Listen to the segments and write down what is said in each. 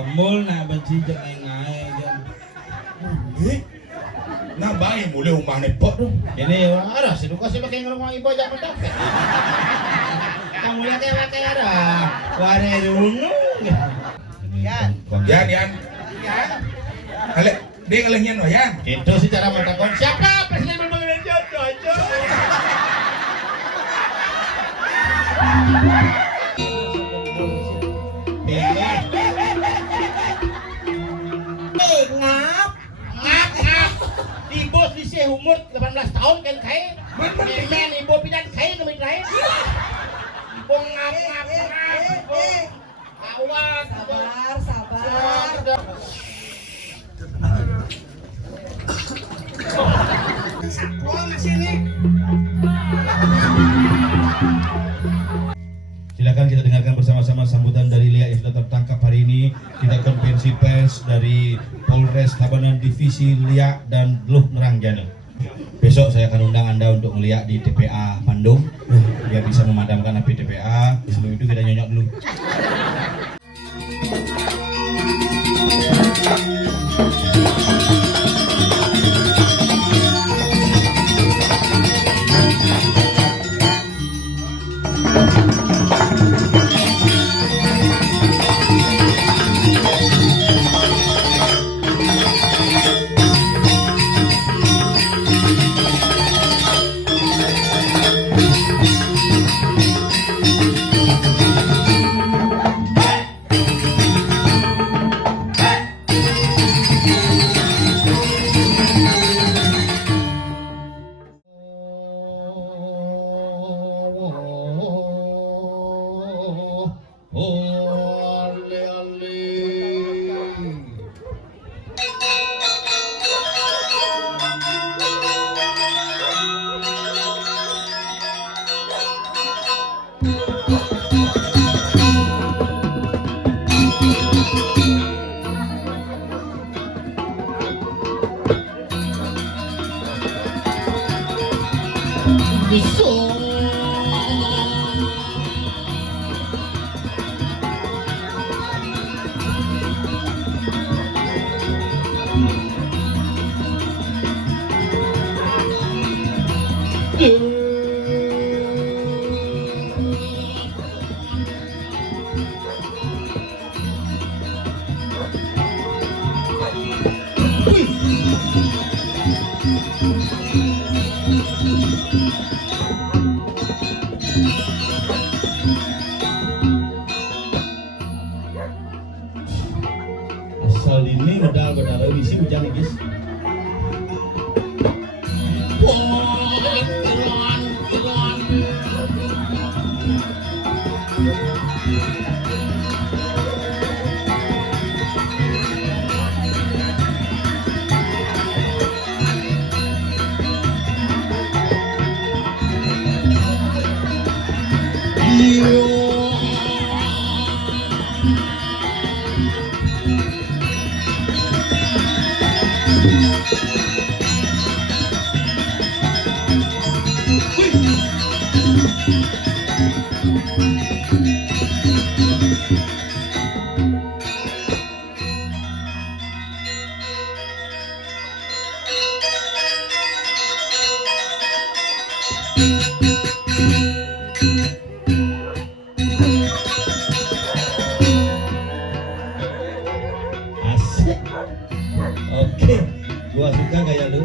Amul na benci jangan ngai kan. Nah baik mulai umah nepot tu. Ini ada seduka sih pakai ngomong ibu jangan dapat. Kamu lihat ya pakai ada. Ware dulu. Yan. Yan. Kali dia kalengnya no Yan. Itu sih cara mentakon siapa presiden pembangunan jodoh aja. Ngap. Di bos di sih umur 18 tahun kan kai. Men ibu pidan kai ke lain. Ibu ngap. Awas. Sabar. Silakan kita dengarkan bersama-sama sambutan dari Lia yang sudah tertangkap hari ini. Kita konferensi pers dari Polres Tabanan Divisi Lia dan Luh Nerangjani. Besok saya akan undang Anda untuk melihat di TPA Bandung biar bisa memadamkan api TPA. Sebelum itu kita nyonyok dulu. Asal ini medal bedara isi hujan guys. Oke, gua suka gaya lu.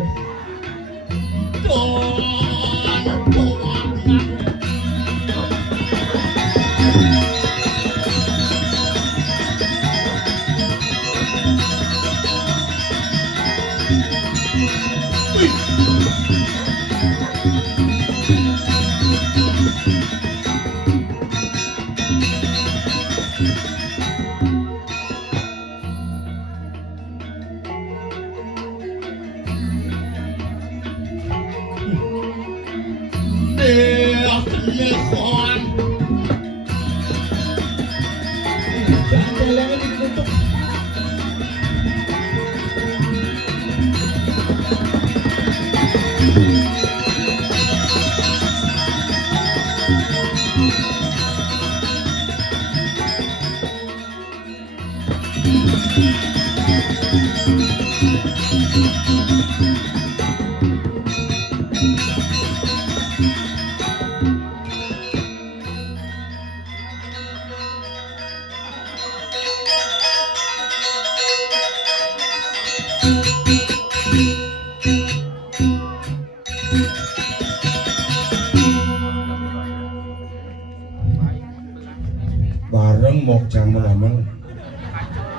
Bareng mok jang melamun.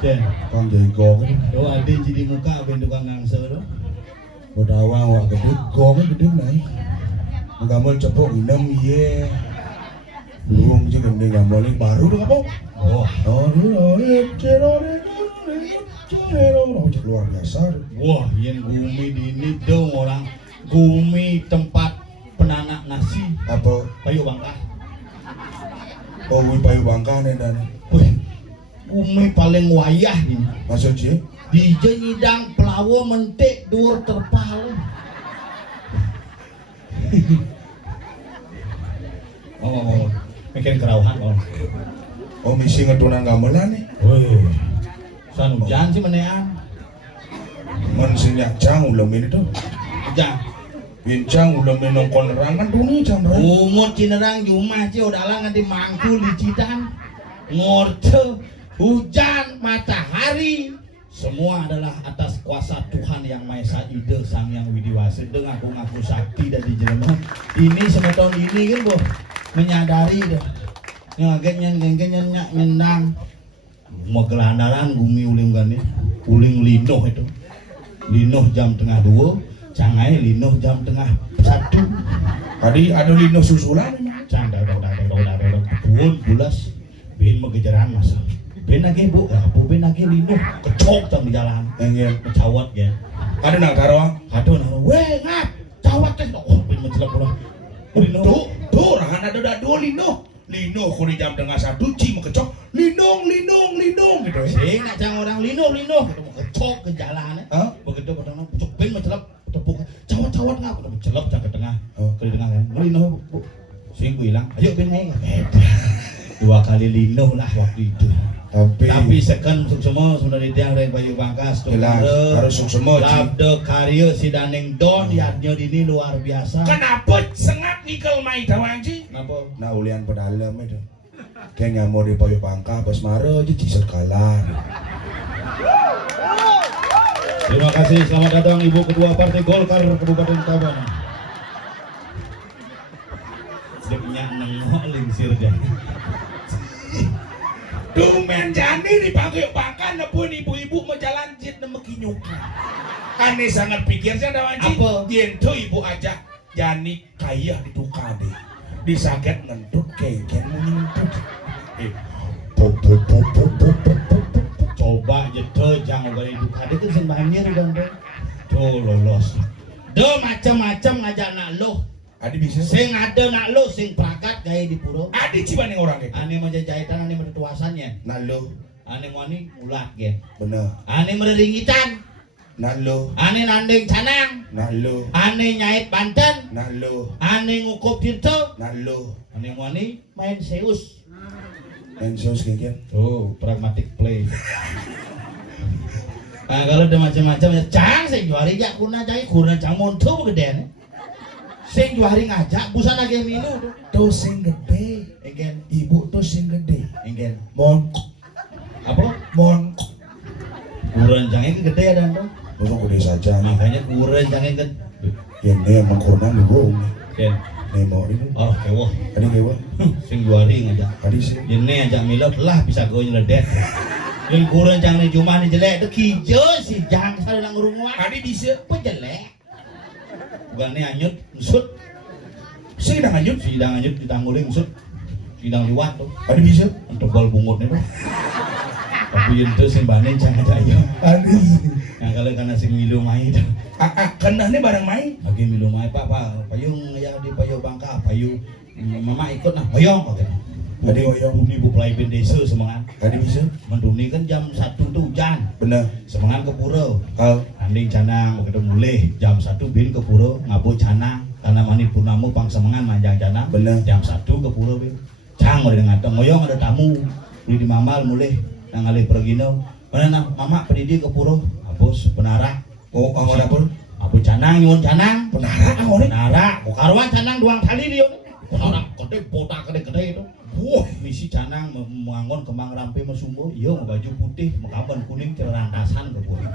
Jen, Kang jago kan. do ade jadi muka ben tukang ngangse do. Bodawang wak gede, gong gede naik. Ngambil cepok inem ye. Belum je gede ngambil baru dong apa? Oh, Luar biasa. wah, yang gumi di ini dong orang. Gumi tempat penanak nasi. Apa? Payu Bangka. Oh, payu bangka nih dan. Wih, gumi paling wayah nih. Maksud je? Di nyidang pelawa mentik dur terpal. Oh, mikir kerauhan on. Oh, misi ngetunan gamelan nih. Wih, san hujan sih menean. Man sinyak cang ulam ini tuh. Hujan. Bincang ulam ini nongkol nerangan tuh nih cang. Umur cinerang Jumah sih udah lah nganti mangkul di Cidan. Ngorte, hujan, matahari, semua adalah atas kuasa Tuhan yang Maha Esa Ide Sang Yang Widiwasa dengan ngaku sakti dan dijelema. Ini semeton ini kan boh menyadari deh. Yang agen nyenang. Mau kelandaran gumi uling gani, uling linoh itu. Linoh jam tengah 2, cangai linoh jam tengah 1. Tadi ada lino susulan. Cang pun bulas bin mengejaran masa. Ben lagi bu, ben lagi lino kecok jam di jalan. Yang Kecawat ya. ada nak karawang. Aduh nah, weh ngap, cawat teh. Oh, bin mencelap pulang. Lino. Tuh, rahan ada dua lino. Lino kuni jam tengah 1 ci mekecok. Linong gitu ya. Sing nak cang orang lino kecok ke jalan. Hah? Begitu kadang pucuk bin mencelap tepuk. Cawat ngap, udah mencelap cang ke tengah. Oh. Ke tengah kan. Lino bu. Sing gue hilang. Ayo bin naik. 2 kali lino lah waktu itu. Tapi second suksema sudah ditiang dari Bayu Bangkas jelas harus suksema. labde karya si Daning Don diadnya ini luar biasa. Kenapa sengat nikel mai tawang ci? Kenapa? Nah ulian pedalem itu. Kayak nggak mau di Payu Bangka pas mare aja cisut kalah. Terima kasih, selamat datang Ibu Ketua Partai Golkar Kabupaten Tabanan. Deknya nengok lingsir deh. Dumen jani di Payu Bangka nepun ibu-ibu menjalan jit nemeki nyuka. Kane sangat pikir saya dawan ci. Apa? Yentu ibu ajak jani kaya di tukade. Disaget ngentut keken menyentut. Coba jete jangan beri duka dia kan sing banyak dan tuh lolos. Do macam-macam ngajak nak lo. Adi bisa. Sing ada nak lo sing prakat gaya di puro. Adi cibaning orang itu. Ane menjajahitan ane mertuasannya. Nalo, Ane moni ulat gen. bener. Ane meringitan. Nalo, Ane nanding canang. nalo, Ane nyait Banten. nalo, Ane ngukup tirto. nalo. Ane moni main Zeus. Ensos keken. Oh, pragmatic play. Nah, kalau ada macam-macam ya, cang sing juari jak kuna jai kuna cang monto begede. Sing juari ngajak busana ge milu tuh. Tuh sing gede. Egen, Ibu tuh sing gede. egen. Mon, Apa? mon. Kuran jange gede ya dan tuh. Untuk gede saja. Makanya kuran jange gede. Ini yang mengkorban ibu. Ken. Nemo ini. Oh, kewoh. Tadi kewa. Sing juari ngajak. Tadi sih. Jene ajak milot lah bisa go nyeledet. Yang kuran jange ni cuma ni jelek tu kijo si jang sare nang runguan. Tadi bisa. Apa jelek? Bukan ni anyut, usut. Sidang lanjut. Sidang anyut ditangguling usut. Sidang liwat tuh. Tadi bisa. Tebal bungutnya tuh. Tapi itu sing bane jangan aja. Tadi. Nah kalau karena sing milu mai tuh. Kena nih barang main. Lagi milu mai pak payung ya di Payu Bangka payung mama ikut nah payung katanya. Tadi oyong. Bumi bu pelai desa semangat. Tadi bisa. Menduni kan jam 1 tuh hujan. Bener. Semangat ke pura. Kal. Anding canang begitu mulai jam 1 bin ke pura ngabo canang karena mani purnamu pang semangat manjang canang. Bener. Jam 1 ke pura bin. Cang udah ngatong ngoyong ada tamu. Di mamal mulai nang alih pergino. Mana nang mama pendidik ke puro, abos penara. Oh, awal apa? Abu canang nyuwun canang. Penara awal. Penara, karuan canang duang tali dia. Penara gede botak gede itu. Wah, misi canang mengangon kembang rampe mesumbo, iya baju putih, mekaban kuning cerantasan ke bawah.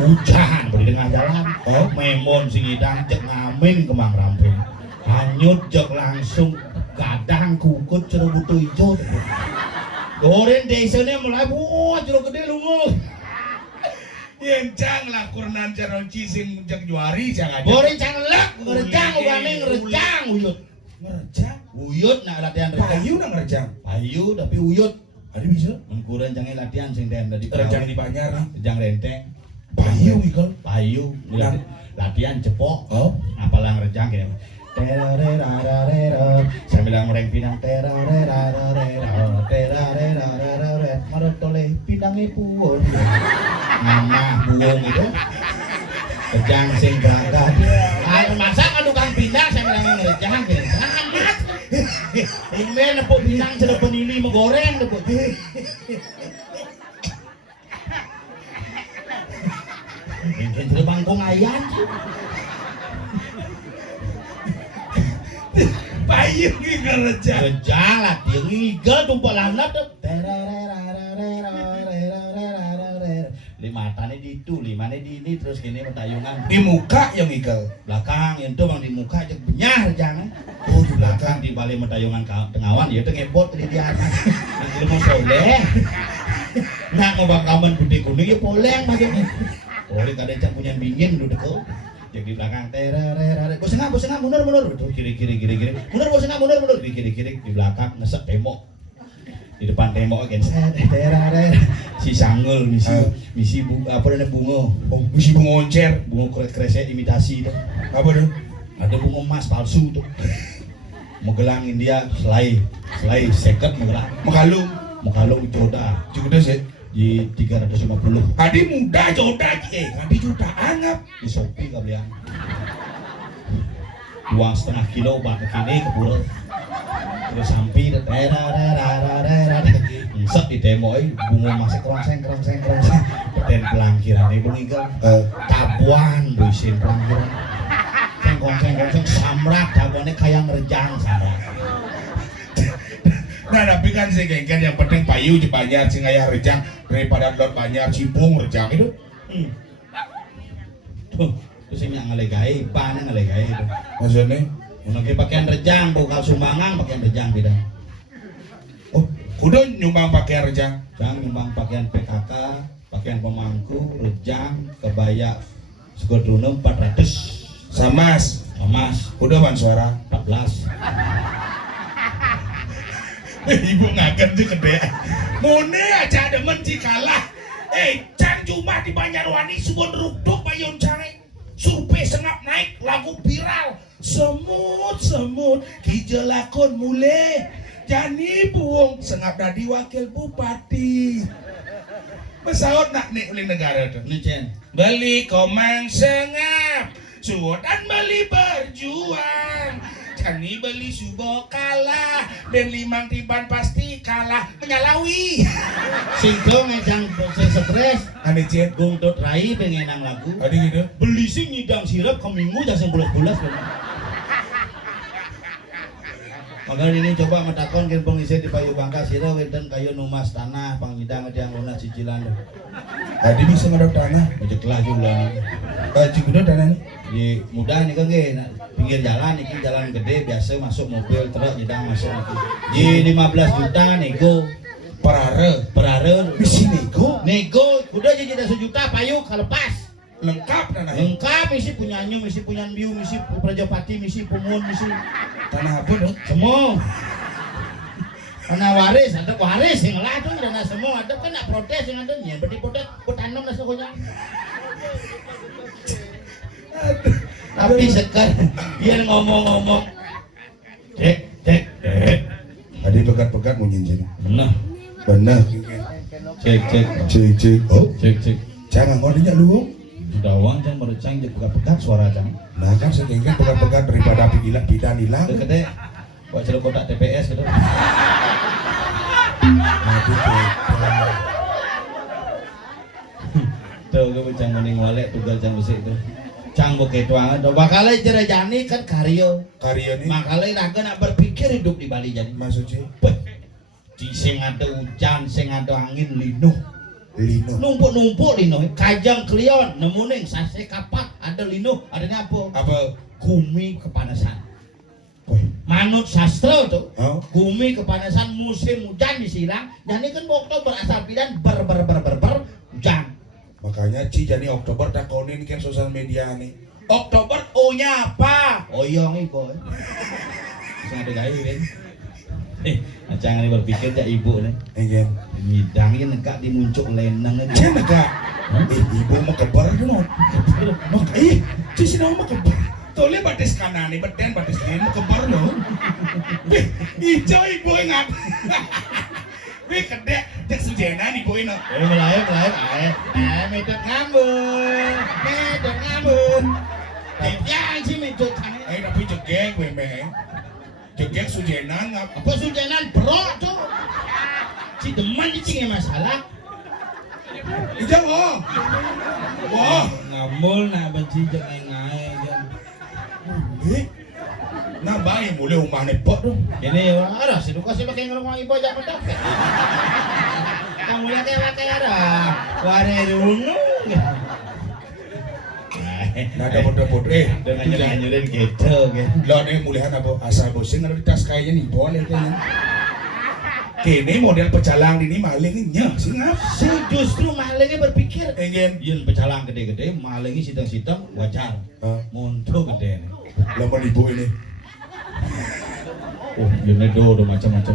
Hujan di tengah jalan, oh memon sing idang cek ngamin kembang rampe. Hanyut jek langsung gadang kukut cerebutu hijau. Doren desanya mulai wah jeruk gede lungo. Yencang lah kurnan jaron cising jek juari jangan. Doren canglek, ngerejang ugane ngerejang uyut. Ngerejang. Uyut nak latihan rejang. Payu nang ngerejang. Payu tapi uyut. Ada bisa? Mengkuran jangan latihan sing den dari Rejang di Banyar nih. rejang renteng. Payu ikal. Payu latihan cepok. Oh. Apalang rejang kene. Terarerararera. Saya bilang mereng pinang terarerararera. Terarerararera. Marot toleh pinangnya puon. Mama buong itu. Rejang sing gagah. Ayo masak kan tukang pinang saya bilang ngerejang kene. Ini nepuk pinang sudah penili menggoreng nepuk. Ini sudah bangkong ayam. Payu ki ngerejang. Rejang lah dia ngigel tumpah lanap tuh. Lima tane di itu, limane di ini terus gini mentayungan. Di muka yang ikal. Belakang itu bang di muka cek benyah rejang. Oh, di Belakang di balik mentayungan tengawan ya itu ngebot di atas. Nanti mau soleh. Nak mau bakaman putih kuning ya poleng bagian. Boleh kadang cak punya bingin duduk kau. Jadi di belakang bosengah mundur betul kiri mundur bosengah mundur di kiri di belakang ngesek tembok di depan tembok kan si sanggul misi apa namanya bunga Oh, misi bunga oncer. bunga kresek imitasi itu Apa tuh? ada bunga emas palsu tuh mau gelangin dia selai seket mau kalung joda Cukup sih. di 350 Adi muda jodoh adi juta anggap. di Shopee kalian uang setengah kilo bak ke kini ke pura terus sampai insek di temoi bunga masih kerongseng peten pelangkiran ini bunga ikan tabuan buisin pelangkiran sengkong samrak tabuannya kayak ngerejang samrak. Nah tapi kan sih kan yang penting payu di Banyar sing aya rejang daripada dot Banyar cipung rejang itu. Tuh, terus ini yang ngelegai, pan yang ngelegai itu. Maksudnya? Mengenai pakaian rejang, bukan sumbangan pakaian rejang beda. Oh, kudu nyumbang pakai rejang. Jangan nyumbang pakaian PKK, pakaian pemangku, rejang, kebaya, segodrono 400. Samas. Kudu ban suara 14. Ibu ngaget juga gede. Mone aja ada menci kalah. Can cuma di Banyarwani subon rukduk payun cange. Survei sengap naik lagu viral. Semut kijelakon mule. Jani buung sengap dadi wakil bupati. Pesawat nak nih oleh negara tuh. Ini Cen. Beli komang sengap. Sudan beli berjuang. Kani beli subo kalah dan limang tiban pasti kalah ngalawi. Singkong ngejang proses stres. Ane Cien, Gungtut rai pengenang lagu. ada gitu. Beli sing ngidang sirap ke minggu jangan bulas-bulas. Maka ini coba metakon kan pengisi di Payu Bangka sira wenten kayu numas tanah pangidang yang lunas cicilan. Tadi bisa ngadap tanah. Ojeklah juga. Cikudo tanah nih. Di mudah nih kan pinggir jalan ini jalan gede biasa masuk mobil truk jidang masuk di 15 juta nego perare Misi nego. udah jadi 1 juta payu kalepas Lengkap tanah. lengkap misi punya Anyu misi punya Biu misi Prajapati misi Pumun misi Tanah apa dong? semua karena waris yang lah tuh dan semua ada kan nak protes yang ada nya berarti protes tanam nasi konya. Tapi sekarang dia ngomong-ngomong cek Tadi pegat-pegat mau nyincin. Benar. Cek. Oh, cek jangan mau dinyak lu. sudah uang jangan merecang jadi pegat-pegat suara jangan Nah kan setinggi pegat-pegat daripada bidan hilang. gede buat celok kotak TPS gitu Aduh, Gitu ke cang mending walek tugal cang besi itu. Cang bukit banget. Bakal jerajani kan karyo. Karya nih. Makanya naga nak berpikir hidup di Bali jadi. Maksudnya Di sing ada hujan, sing ada angin lino. lino. Numpuk lino. Kajang klion, nemuning sase kapak ada lino. Adanya apa? Apa? Gumi kepanasan. Woi. Manut sastra tuh. Oh. Gumi kepanasan musim hujan disilang. Jadi kan Oktober asal pilihan hujan. Makanya Ci jadi Oktober takonin kan sosial media nih. Oktober O-nya apa? Oyong ibu. Bisa ada gaya kan? Jangan berpikir ya ibu nih. Iya. Midangnya negak dimuncul lenang aja. Cina kak. Ibu mau kebar dulu. Mak, Ci sih mau kebar. Toleh batis kanan nih, beten batis kiri mau kebar loh. Ijo ibu ingat. Wih kedek, cek sujena nih ibu ini. Melayang. Medot ngambun. Yang sih medot tangan. Tapi jegek gue meh. Jegek sujenan ngap. Apa sujanan bro tuh? Si deman ini masalah. Ijo oh. Wah. Ngamul nak benci jangan ngai kan. Nah baik mulai umah nepot tuh. Ini ada sih duka sih pakai ngomong ibu aja mentok. Kamu lihat pakai ada. Ware dulu. Nah ada bodoh-bodoh Dengan nyurin gitu kan. Lo nih mulihan apa asal bosing ada di tas kayaknya nih boleh kan. Kini model pecalang ini malingnya sih ngap. Si justru malingnya berpikir Ingin yen pecalang gede-gede malingnya sidang-sidang wajar. Monto gede nih. lama ibu ini. Oh, ini do macam-macam.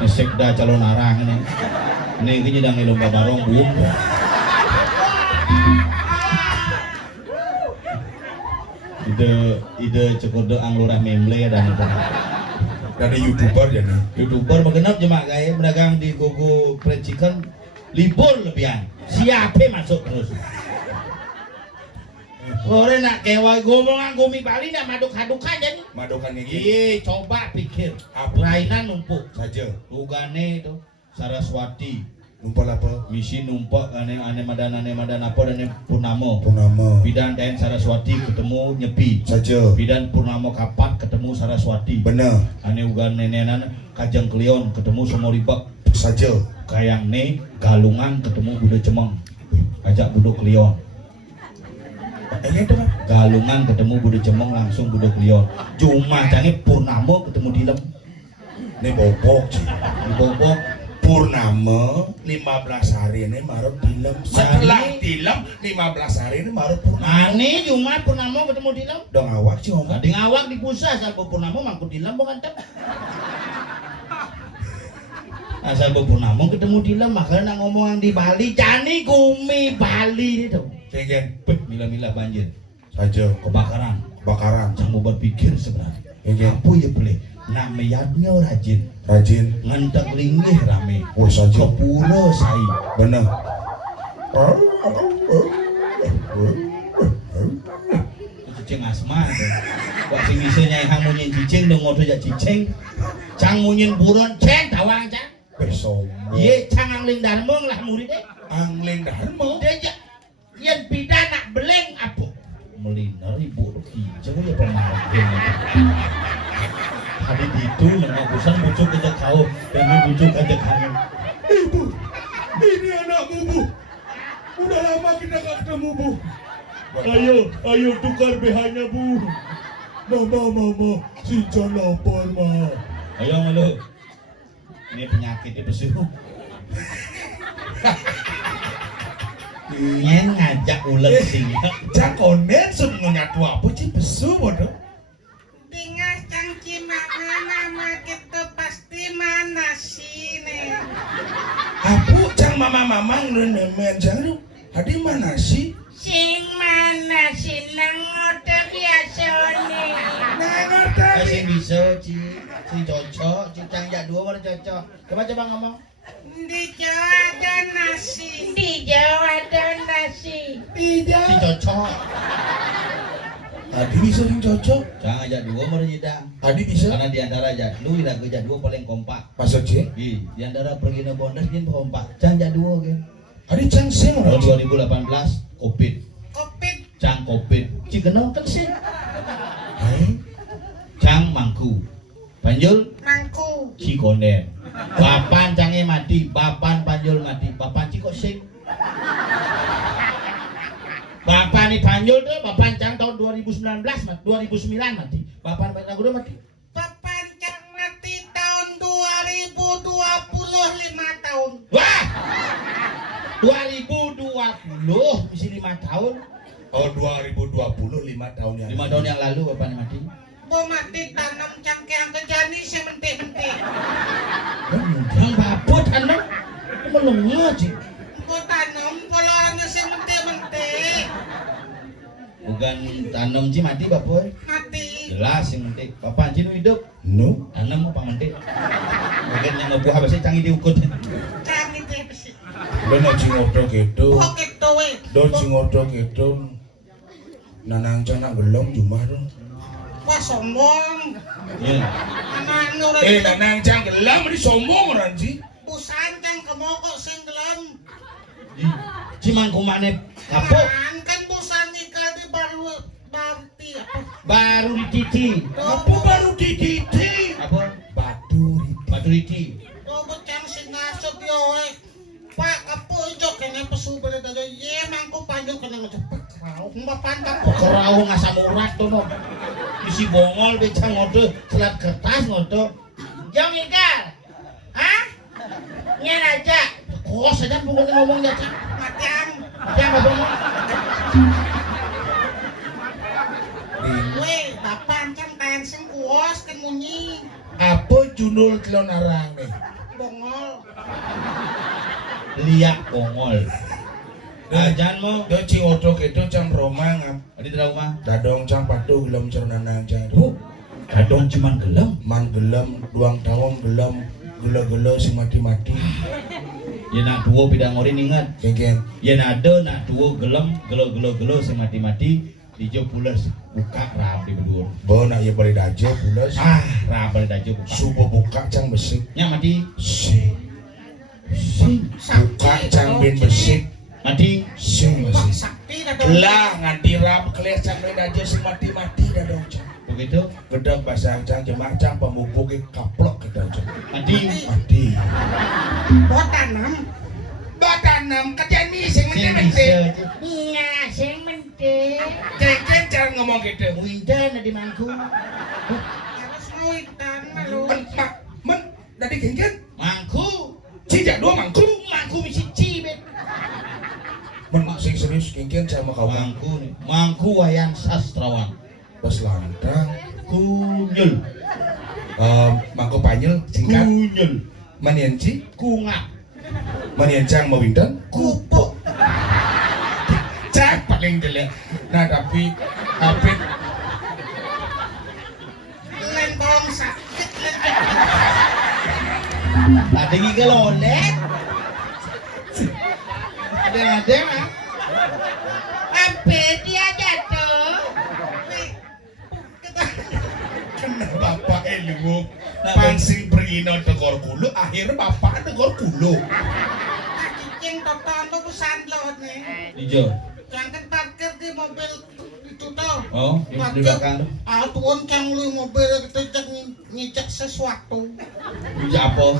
Nesek dah calon arang ini. Ini kini dah lomba barong bum. Ide cukup doang lurah memble dan itu. Dari YouTuber ya nih. YouTuber berkenap jemaah gaya berdagang di Gogo Fried Chicken libur lebihan. Siapa masuk terus? Orang nak kewa ngomongan gumi Bali nak maduk-haduk aja nih. Madokan kayak gini Coba pikir. Apa? Rainan numpuk. saja. Lugane itu Saraswati. Lumpal apa? Misi numpak ane madan apa dan Purnama. Purnama. Bidan dan Saraswati ketemu nyepi. Saja. Bidan Purnama kapat ketemu Saraswati. Benar. Ane ugan nenenan Kajang Klion ketemu Somoribak. Saja. Kayang ne Galungan ketemu Buddha Cemeng. Ajak Buddha Klion. Ini tuh kan? Galungan ketemu Buddha Cemeng langsung Buddha Klion. Cuma jange Purnama ketemu Dilem. Ini bobok. Di Bobok. Purnama 15 hari ini marut dilem. Setelah dilem 15 hari ini marut purnama. Ane cuma Purnama ketemu Dilem. Dong awak sih ngomong. Ada ngawak di pusat asal Purnama mangkut Dilem bukan tep. Asal Purnama ketemu Dilem makanya nak ngomongan di Bali jani gumi Bali itu. Pengen Mila-mila banjir, saja kebakaran. kebakaran. Mau berpikir sebenarnya. Pengen Apa ya boleh? Nak meyadnya rajin, rajin. ngantek linggih rame. Wah saja. Kepura sai. Benar. Cicing asma tuh. Wak sing bisa nyai hang munyin cicing dong ngodo jak cicing. Cang munyin buron ceng tawang cang. Besok. Ye cang angling darmong lah murid deh. Angling dharma. Dia yang bidan nak beleng apa? Meliner ibu tuh hijau ya pemargin. Tadi itu nengok bosan bujuk aja kau, demi bujuk aja kamu. Ibu, ini anakmu bu. Udah lama kita gak ketemu bu. Ayo tukar BH-nya bu. Mama, si Jan lapar ma. Ayo malu. Ini penyakitnya pesuh. Nyen ngajak ulet sini. Jakonet sudah nyatu apa sih besu bodoh. Tinggal cangki nama kita pasti mana sih nih? Apu cang mama nemen cang lu. Hadi mana sih? Sing mana sih nangote biasa nih? Sing bisa si cocok, si cangjak dua mana cocok. Coba ngomong. Di Jawa ada nasi. Di Jawa ada nasi. Tidak. Si cocok. Hadi bisa yang cocok. Jangan aja dua mana jeda. Hadi bisa. Karena di antara aja lu ira kerja dua paling kompak. Maksud sih? Di antara pergi ke Bondas dia kompak. Jangan aja dua kan. Hari cang sing Tahun ora. 2018 Covid. Kopit. Cang Covid. Cikenal kan sih. Hai. Cang mangku. Panjul Mangku. Cikonden. Bapan cange mati, bapan panjul mati, bapan ciko sing. Bapan ni panjul tuh, bapan cang tahun 2019 mati, 2009 mati. Bapan aku udah mati. Papancang mati tahun 2025 tahun. Wah! 2020 mesti 5 tahun. Oh 2020 5 tahun yang 5 tahun yang lalu bapan mati. Bo mati tanam cangkeang kejani sementik-mentik. Yang babut anak melengah sih. Bo tanam polanya sementik-mentik. Bukan tanam sih mati bapak. Mati. Jelas yang penting. Bapak cinu hidup. no. Tanam apa mentik. Mungkin yang ngebuah apa sih canggih diukut. Canggih teh besi. Lo nak cingodo gitu. Kok gitu we. Do cingodo gitu. Nanang cang nak gelom jumah tuh. Wah sombong. Iya. Anak nurut. Nanang cang gelom ini sombong orang sih. Busan cang kemokok sing gelem. Cuman kumane apa? Kan busan nikah di baru barti apa? Baru dititi. Apa baru diditi? Apa? Batu riti. Oh bocang sing ngasut yo we. Pak apa ijo kene pesu bere dajo ye mangko panjul kena ngecepet rau mbapantang kok. Kerau ngasam urat tuh no. Isi bongol beca ngode selat kertas ngode. Jong ikal. Hah? Nyen aja. Kok saja bukan ngomong ya cak. Matiang. Yang ngomong. We bapak cang tayan sing kuos kan munyi. Apa judul kelonarang nih? Bongol. Liak bongol. Jangan mau. Do cingodo gitu cang romang. Tadi trauma. Dadong cang patu gelom cang nanang cang. Bu. Kadang cuman gelem. Man gelem, duang tahun gelem, gelo-gelo si mati-mati. Ya nak dua bidang orin ingat. Geng-geng. Ya nada nak dua gelem gelo si mati-mati. Dijo pulas buka rab di berdua. Bo nak ya balik dajo pulas. Rab balik dajo buka. Subuh buka cang besik. Nya mati. Sing. Buka cang bin besik. Mati. Sing Pak besik. sakti dah dong. Lah nganti rab kelir cang bin dajo si mati-mati dadong cang. Begitu. Gedang basah cang jemah cang pemupuk kaplok gedang cang. Mati. Mati. Buat tanam. Batanam kerjaan ni sing Sing menting. bisa. Iya, sing menting. Geng-geng cara ngomong gitu. Windan di mangku. Harus nguitan malu. Men, tadi geng-geng. Mangku. Cijak dua mangku. Mangku misi cibet. Men, sing serius geng-geng sama kawan. Mangku nih. Mangku wayang sastrawan. Bas lantang. Kunyul. Mangku panyel singkat. Kunyul. Manianci. Kungap. Maniancang mawindan. Kupuk. Cak paling jelek. Nah tapi Lembong sakit. Tadi gigi lolek. Ada ah. Apa dia jatuh? kena bapak ilmu pansing perino tegor kulo akhirnya bapak tegor kulo. Cicing total tuh pesan lo nih. Hijau. Jangan parkir di mobil itu tau. Oh, di belakang tuh. Ah tuan yang lu mobil kita cek ngicek sesuatu. Hijau apa?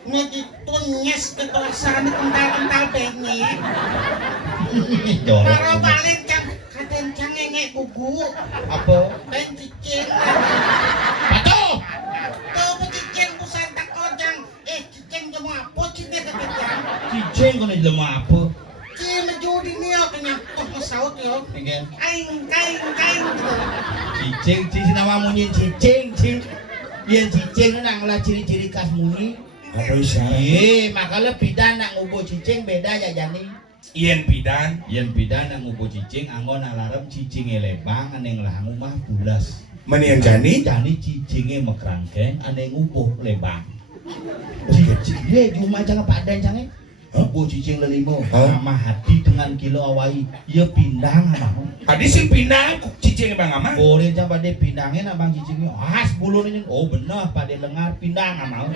Ngegitu nyes ke tulisan kental-kental bengi. Jorok. Kalau balik cang kaden cang ngengek bugu. Apa? Dan cicing. Patuh. Tuh cicing pusan tak kojang. Cicing jemu apa cicing kekejang. Cicing kono jelema apa? Cicing menjudi nih yo kenyatok ngesaut yo. Pengen. Kain gitu. Cicing nama munyi cicing. Biar cicing nang lah ciri-ciri khas munyi. Aduh siapa? Makanya bidan nak ngubo cicing beda ya jani. Ien bidan. Yen bidan nak ngubo cicing anggo nalarem cicinge lebang aneng langu mah bulas. Manian jani. Jani cicinge mekrangkeng aneng ngubo lebang. Cicing cuma jangan padan jangan. Ngubo cicing lelimo sama hati dengan kilo awai. Ia pindang ama. Tadi sing pindah cicing bang ama. Boleh jangan pada pindangin abang cicingnya. Bulu ini. Oh benar pada lengar pindang ama.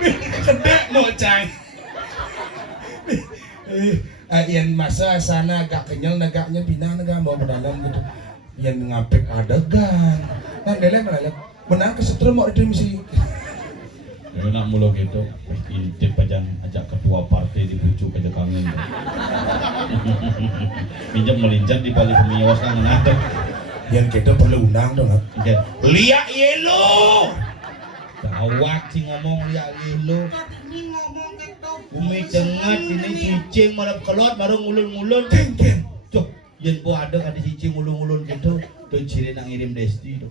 Kedek mau cang. Yang masa sana agak kenyal negaknya pindah negak mau ke dalam gitu. Yang ngapek adegan. Nah lelek menang kesetrum mau dimisi. Ya nak mulu gitu, intip aja ajak ketua partai dibujuk aja kangen. Minjam melincat di balik pemiwas kan ada. Yang kita perlu undang dong. Iya. Liak yelo. Awak sih ngomong liak lu. Ini ngomong gitu. Umi cengat ini cicing malah kelot baru ngulun-ngulun. Ken. Cok, yen po ada cicing ngulun-ngulun gitu. Tuh ciri nak ngirim desti tuh.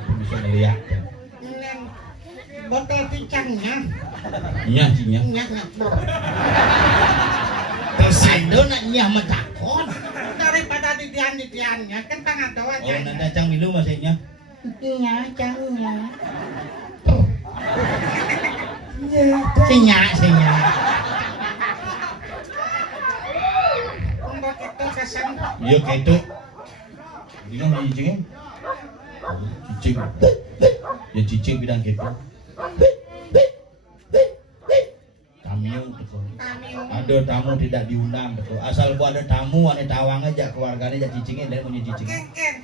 Aku bisa ngeliat. Neng botol pincangnya. Nyah cinya. Nyak. Aduh nak nyah metakon. Daripada didian-didiannya kan Oh tangan doanya. nanda cang milu maksudnya. Iya, cangnya. Sinya. Untuk itu kesan. Iya gitu. Dia mau cicingin. Cicing. Ya cicing bilang gitu. Tamu betul. Ada tamu tidak diundang betul. Asal gua ada tamu, ane tawang aja keluarganya aja cicingin dan punya cicingin. Ken.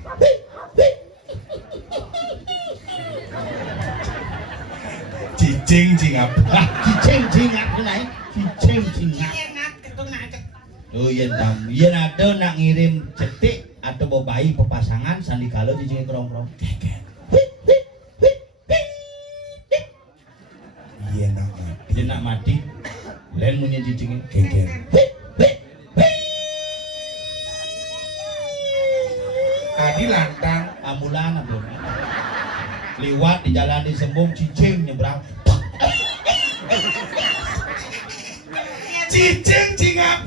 Cicing cingap. Lah cicing apa naik? Cicing apa? Iya nak itu nak. Oh iya tamu. Iya ada nak ngirim cetik atau bawa bayi pepasangan sandi kalau cicingnya kerong-kerong. Iya nak. Dia nak mati. Lain punya cicingin. Ken. Adi lantang. Ambulan belum. Liwat di jalan di Sembung cicing nyebrang. Cicing cingap.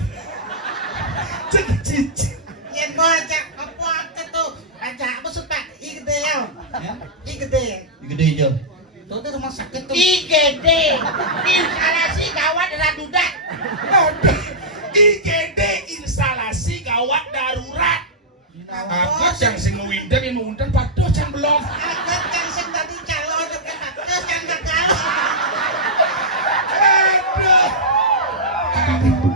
Cicing. Yen baca apa itu aja apa supak igede ya. Ya, Igede. gede aja. Tuh di rumah sakit tuh. IGD. Instalasi gawat darurat. IGD instalasi gawat darurat. Aku yang sing ngewinten ini ngewinten paduh can belum. Agak kan sing tadi calon dekat atas kan gagal. Aduh.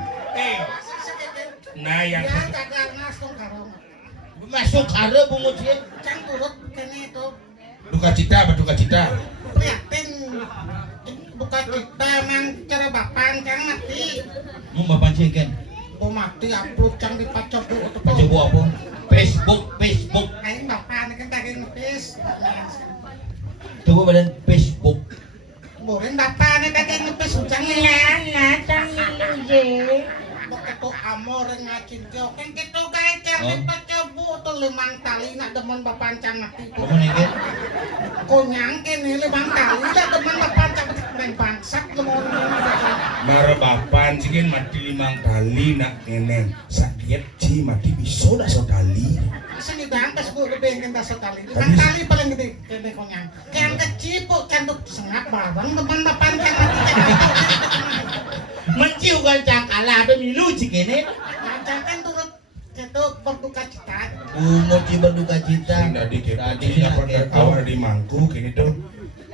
Nah yang Ya gagal langsung karo. Masuk kare bungut sih. Can turut kene itu. duka cita apa duka cita? Prihatin. Buka kita mang cara bapan kan mati. Mau bapak ciken. Oh mati upload can dipacok bu. Coba apa? Facebook. Kain bapan kan tadi ngepis. Coba badan Facebook. Borin bapan tadi ngepis ujang Nah, cang milu je. Begitu amor ngacin kau kan gitu guys jangan pakai bu tuh limang tali nak demen bapan can mati. Kamu nih Konyang kene limang tali nak demen bapan can main bangsat lemon. Marabapan cikin mati 5 kali nak neneng sakit ci mati biso dah sekali. Sini dangkas bu lebih kena sekali. Limang tali paling gede kene konyang. Yang kecil bu canduk sengap barang demen bapan can mati. Menciu kan cang kalah ada milu cikene. Macam kan turut itu berduka cita. Moci berduka cita. Sing tadi kita pernah awal di mangku kini tuh.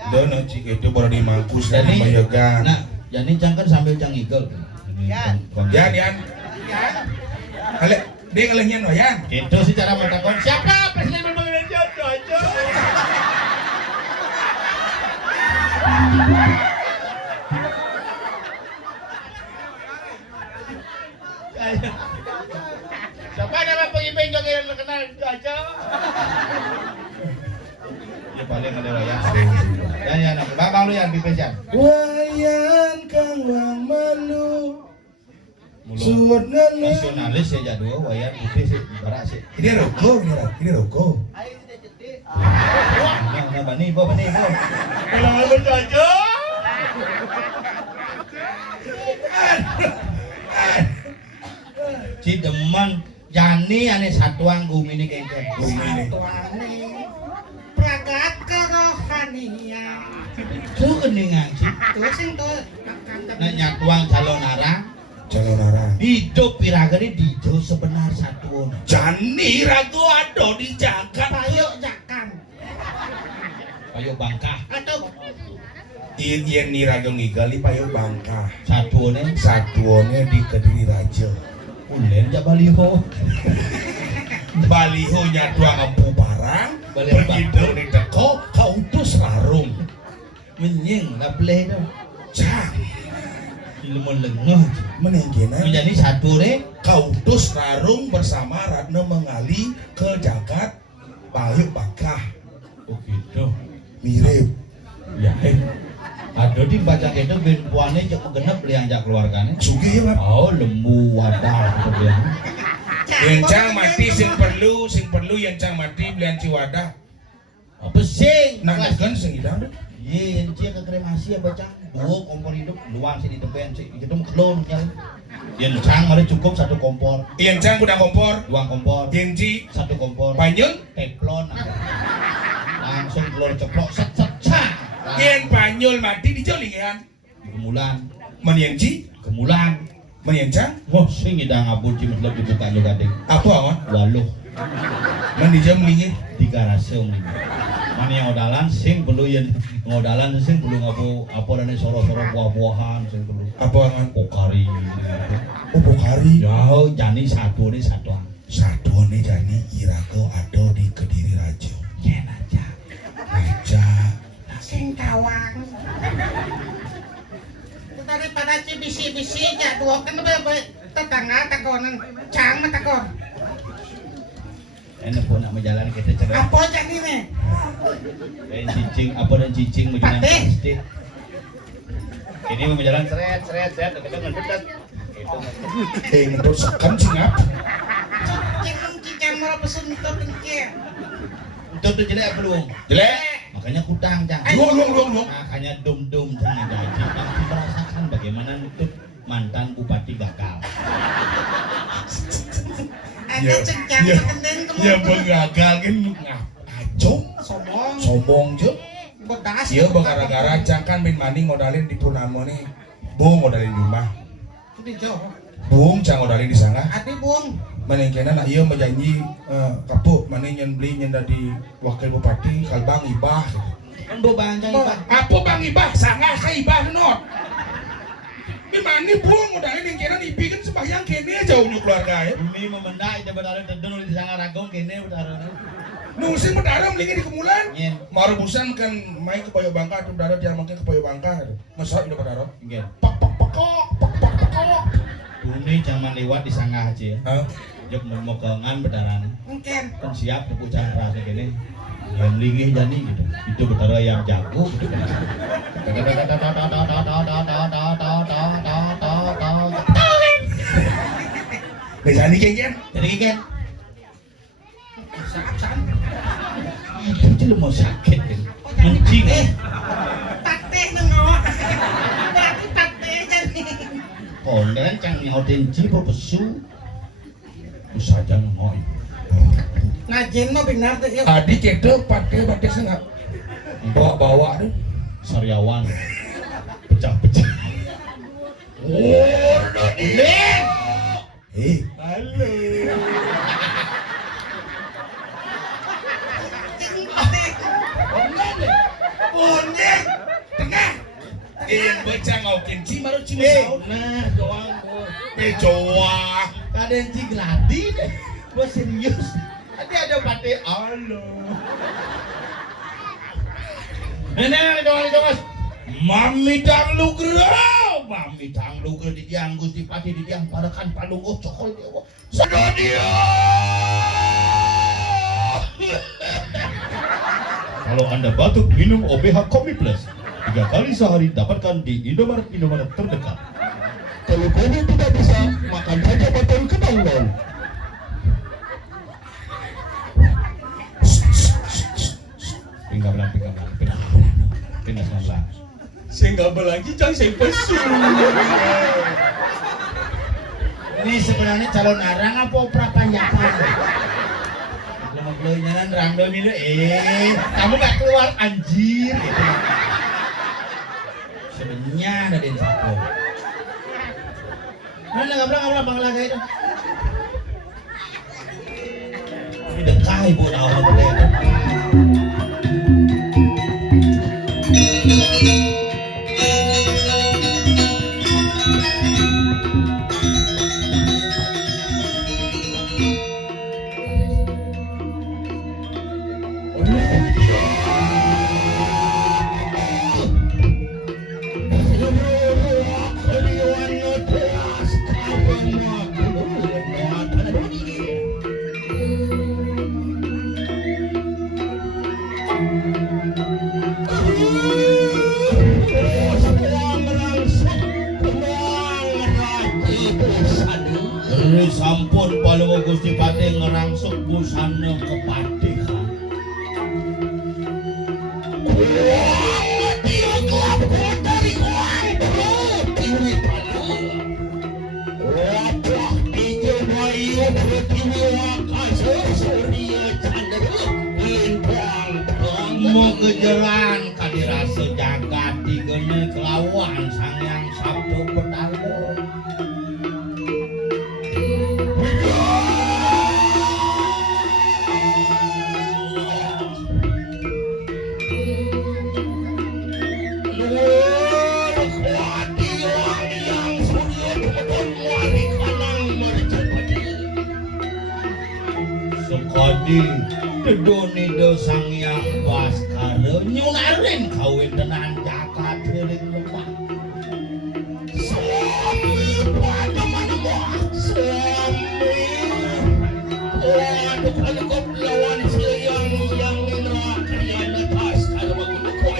Dono cik itu baru di mangku Jadi, sedang mayogan. nah, jadi cang kan sambil cang igel. Ya. Yan. Ya. Ale, dia ngelehnya no yan. Itu sih cara mentakon siapa? Siapa presiden pembangunan Jojo? Siapa nama pengimpin joget yang terkenal Jojo? Ya paling ada wayang. Ya, bang lu yang dipesan. Wayan kang wang malu. Suwut ngene. Nasionalis ya jadul wayang putih sih, barak sih. Ini rokok. Nah, bani bo. Kalau mau Jojo? Si demen Jani ane satuang gumi ini kayaknya. Satuane pragat kerohanian. Tuh keningan sih. Tuh sing tuh Nah nyatuang calon arang. Calonara. Hidup piragani dijo sebenar satu. Jani ragu ado di jagat. Ayo jakan. Payo Bangka. Atuh. Ien ni ragam ngigali payo Bangka. Satuone Satuone di Kediri Raja. ulen ja baliho. Baliho nyatu ngampu barang. Baliho Begitu di teko kau utus larung. Menying lah boleh dah. Cang. Ilmu lengah. Menengkena Menjadi satu deh. kau utus larung bersama Ratna mengali ke jagat payo Bangka. Oh gitu. Mirip. Ya ada di baca itu ben puane jak genep liang jak keluargane. Sugih ya, Pak. Oh lembu wadah gitu bilang. Yang cang mati sing perlu yang cang mati belian ciwadah. Apa sih? Nah, kan sing idang. Ye, cia ke kremasi ya baca. Dua kompor hidup, luang sih di tepen sih. Itu klon kan. Yang cang ada cukup satu kompor, Yang cang udah kompor. dua kompor, Yang ci satu kompor. panyun. Teflon. Langsung keluar ceplok set set cak. Yang panyul mati dijoling ya. Kemulan, Men yang ci, kemulan. men yang cang. Wah, sing idang abun ci meslep dibuka juga ding. Apa awan? Waluh. Men dijam lingi. Di garasi om ini. Mana yang ngodalan sing perlu yang ngodalan sing perlu ngapu apa dan soro-soro buah-buahan sing perlu Apa awan? pokari. Oh, Pokari. Ya, jani satu ni satuan. Satuane jani irako ada di Kediri Raja. Yen aja. Raja. Sing kawang. Daripada bisi-bisi aja dua kan tetangga takonan cang mah takon. Enak pun nak menjalani kita cerai. Apa aja nih nih? Dan cicing apa dan cicing menjalan Patih. pasti. Ini mau menjalan seret kita ngededet. Itu. Ngedot sekam singap. Cicing mau pesen itu tinggi. Itu tuh jelek belum? Jelek. Makanya kutang cang. Luang. Makanya dum jangan gaji. Nanti merasakan bagaimana nutup mantan bupati gagal. Ada cicing ya, kendeng ya bengagal kan ngap. Acung. sombong. Sombong je. Bodas. Iya gara-gara cang kan main maning ngodalin di Purnama nih. Bung ngodalin di rumah. Di jauh. Bung cang ngodalin di sana. Adi buang. Manengkena nak iya menjanji kapuk maning yang beli yang dari wakil bupati kalbang ibah. Kan beban cang Pak. Apa bang ibah? Sangat ka ibah not. Di mana bung ngodalin yang kena ipi kan sembahyang kene jauhnya keluarga ya. Bumi memendai dia berdarah terdenul di sangat ragong kene berdarah. Nungsi berdarah mendingin di kemulan. Iya. Maru busan kan main ke Payo Bangka atau berdarah dia makin ke Payo Bangka. Masalah itu berdarah. Nggih. Pak. Bumi zaman lewat di sanggah aja. Hah? Jok memokongan berdarah. Mungkin. Kan siap tepuk rasa gini. Yang lingih jani gitu. Itu berdarah yang jago gitu. Biasa nih kengken. Jadi kan Saat. itu lu mau sakit kan. Mencing. Pateh nengok. Berarti pateh jadi. Kondan cang nyautin cipo pesu. Usaha ngoi. Ngajin mah benar tuh ya. Adik itu pakai sangat bawa deh. Saryawan. Pecah-pecah. Oh, Dodin. Halo. Bonek. Tengah. Yang baca ngaukin ci baru ci Nah, doang gua. Bejoa. Kadang ci gladi deh. Gua serius. Tadi ada pate alo. Nenek itu Mas. Mami tang lugra di tiang Gusti Pati di tiang padakan palung cokol dia. Sedodio. Kalau Anda batuk, minum OBH Kopi Plus. 3 kali sehari dapatkan di Indomaret terdekat. Kalau kamu tidak bisa, makan saja botol kebangun. Pindah 19. Saya nggak lagi cang saya pesu. Ini sebenarnya calon arang apa prapanyakan? Lama keluarnya kan rangdo milu, kamu gak keluar anjir gitu. Sebenarnya ada di satu. Mana ngablang bang laga itu? Ini dekai buat awal boleh. Nuhun palugo Gusti Pati ngerangsuk busana kepatihan. Mogejelan kadirasa jagat digene kelawan Sangyang Sabdo Betanda. Sekadi dedoni do Sangyang Baskara nyunarin kawin tenan jagat hiring lemah. Suami pada mana moh suami. Waduh kalau kau lawan siang yang nina kalian atas kalau begitu kau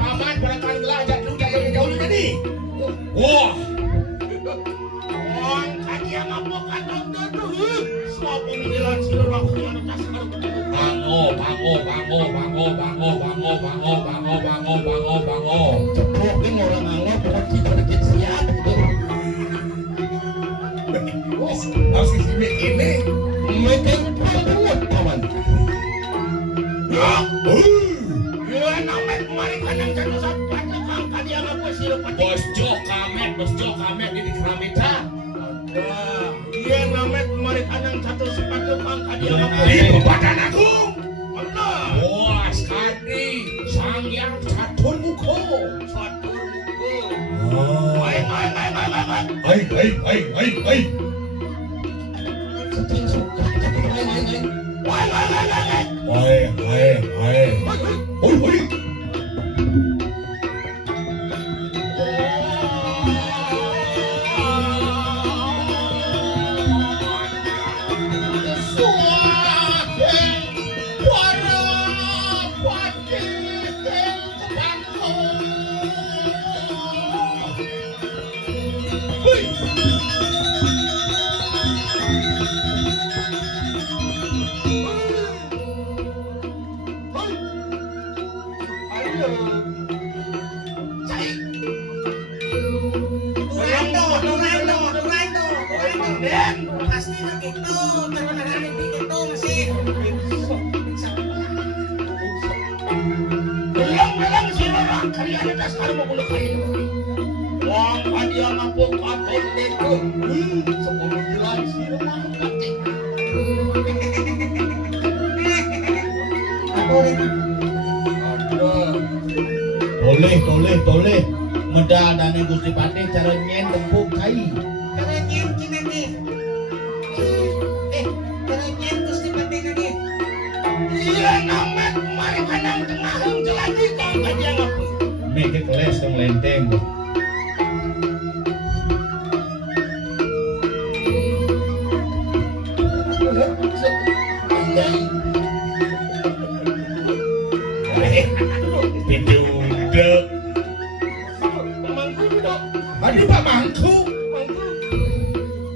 paman barangkali gelajak dulu jauh tadi. Wah. Orang tadi yang ngapok kadang dulu. Semua pemikiran siluman yang atas bango. Cepokin orang angop orang kita deket siap. Harus disini ini. Mereka buat paman. Ya, namanya kemarin kadang jatuh sampai kang tadi yang ngapok siluman. Bos Jo Kamet di Kramita. Iya namanya kemarin kadang jatuh sepatu kang tadi yang ngapok. Di Badan Agung. Benar. Wah, sekali Sangyang Catur Muko. Hai. Pasti begitu, terkenal begitu masih. Belang siapa kalian atas karma bulu kain. Wang dia ngapuk paten itu. 10 bulan siapa paten. Toleh. medal dan Gusti Pati cara nyen tepuk kai. Kerenyen cina ge. Kerenyen Gusti Pati ge. Iya namet mari kanang tengah jeladi kau kajian apa? Meke keles tong lenteng. Piduduk. Adi pamangku.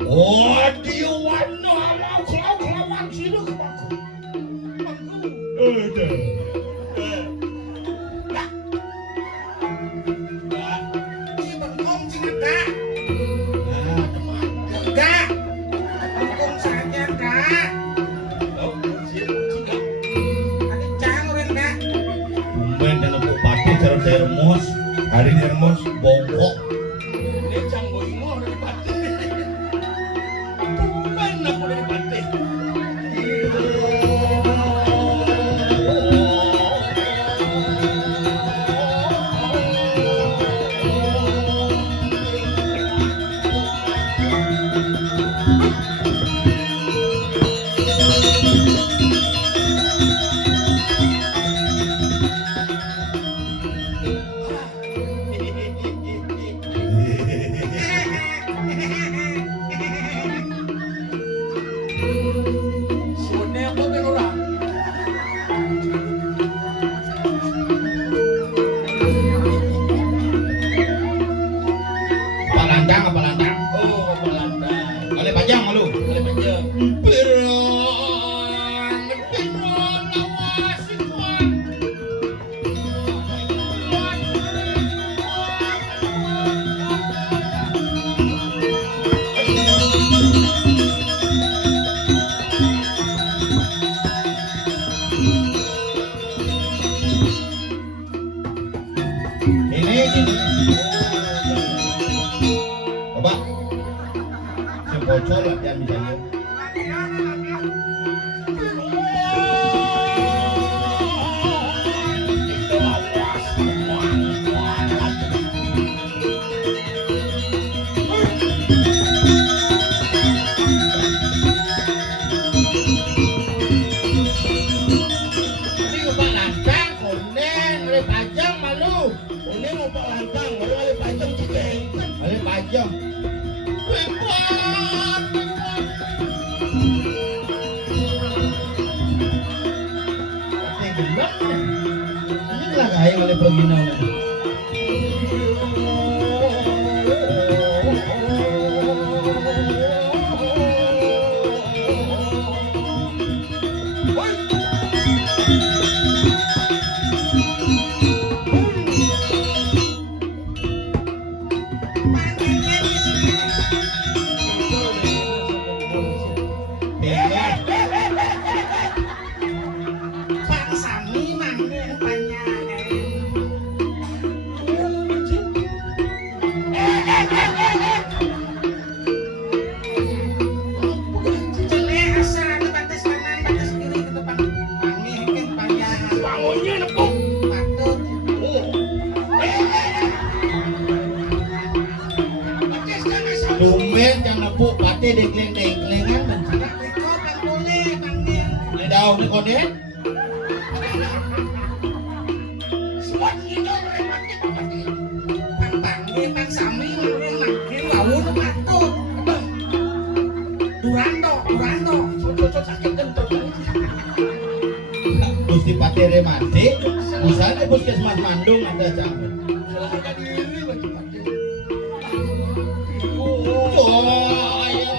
Oh, dia warna mau kelawan sini ke bangku. Ada. Si bengkong cina kak. Kak. Bengkong saja kak. Ada cangren kak. Tumben dan untuk Pati cara termos. Hari termos. Bongkok. Ini canggo ingo dari Pati. Tumben aku dari Pati. Sudah apa kan orang? Apa lantang apa lantang? Oh, Belanda. Oleh pajang malu. Ada aja. Ini. Coba. Si bocor latihan bisa ya. Ini Pak Lantang, konen, oleh pajang malu. Ini mau Pak Lantang, orang ada panjang cikeng. Oleh pajang. Ini gelap nih. Ini lah kayak oleh perginau nih. Pak Sami manggil panjang. Cile asal di batas kanan, batas kiri ke depan. Panggil kan panjang. Bangunnya nepuk. Patut. Tumben yang nepuk Pati dengkleng-dengklengan dan Pak Riko yang boleh panggil. di daun di konen. Semua itu mati mati. Pak panggil Pak Sami manggil lawan patut. Durando. Cocok sakit kentut. Gusti Pati remati. Misalnya puskesmas Mandung ada jangan. Harga diri bagi Pati. Oh, ayo.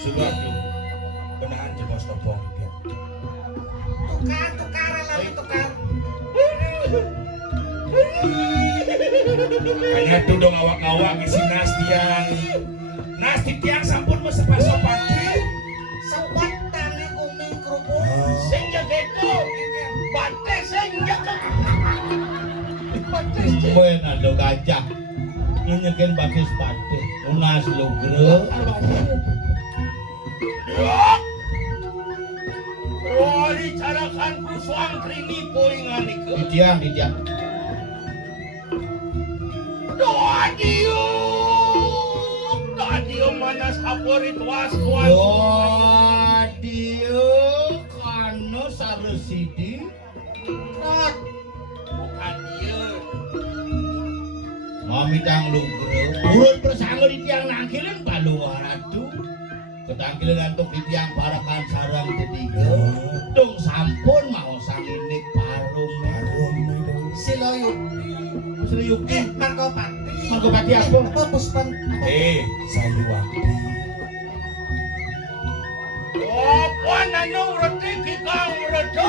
Sugatu, kenaan jebos topong ya. Tukar lagi tukar. Hanya tuh dong awak-awak isi Nasti tiang sampun mesepa sopan. Sobat tane umi kerupuk. Sing jaga itu. Bate sing jaga. Buena do gajah. Nyekin batis pate. Unas lo gre. Wah, dicarakan ku suang trini poingan iku. Didiang. Doa dia mana saporit was. Dia kano saresidi. Not. Bukan dia. Mami tang lugre. Urut bersangga di tiang nangkilan balu waratu. Ketangkilan antuk di tiang barakan sarang ketiga. Dong sampun mau sanginik parung. Siloyuk. Seriuk. Margopati. Margopati apa? Apa Puspan? Sayuwati. Apa nanu reti kang redo.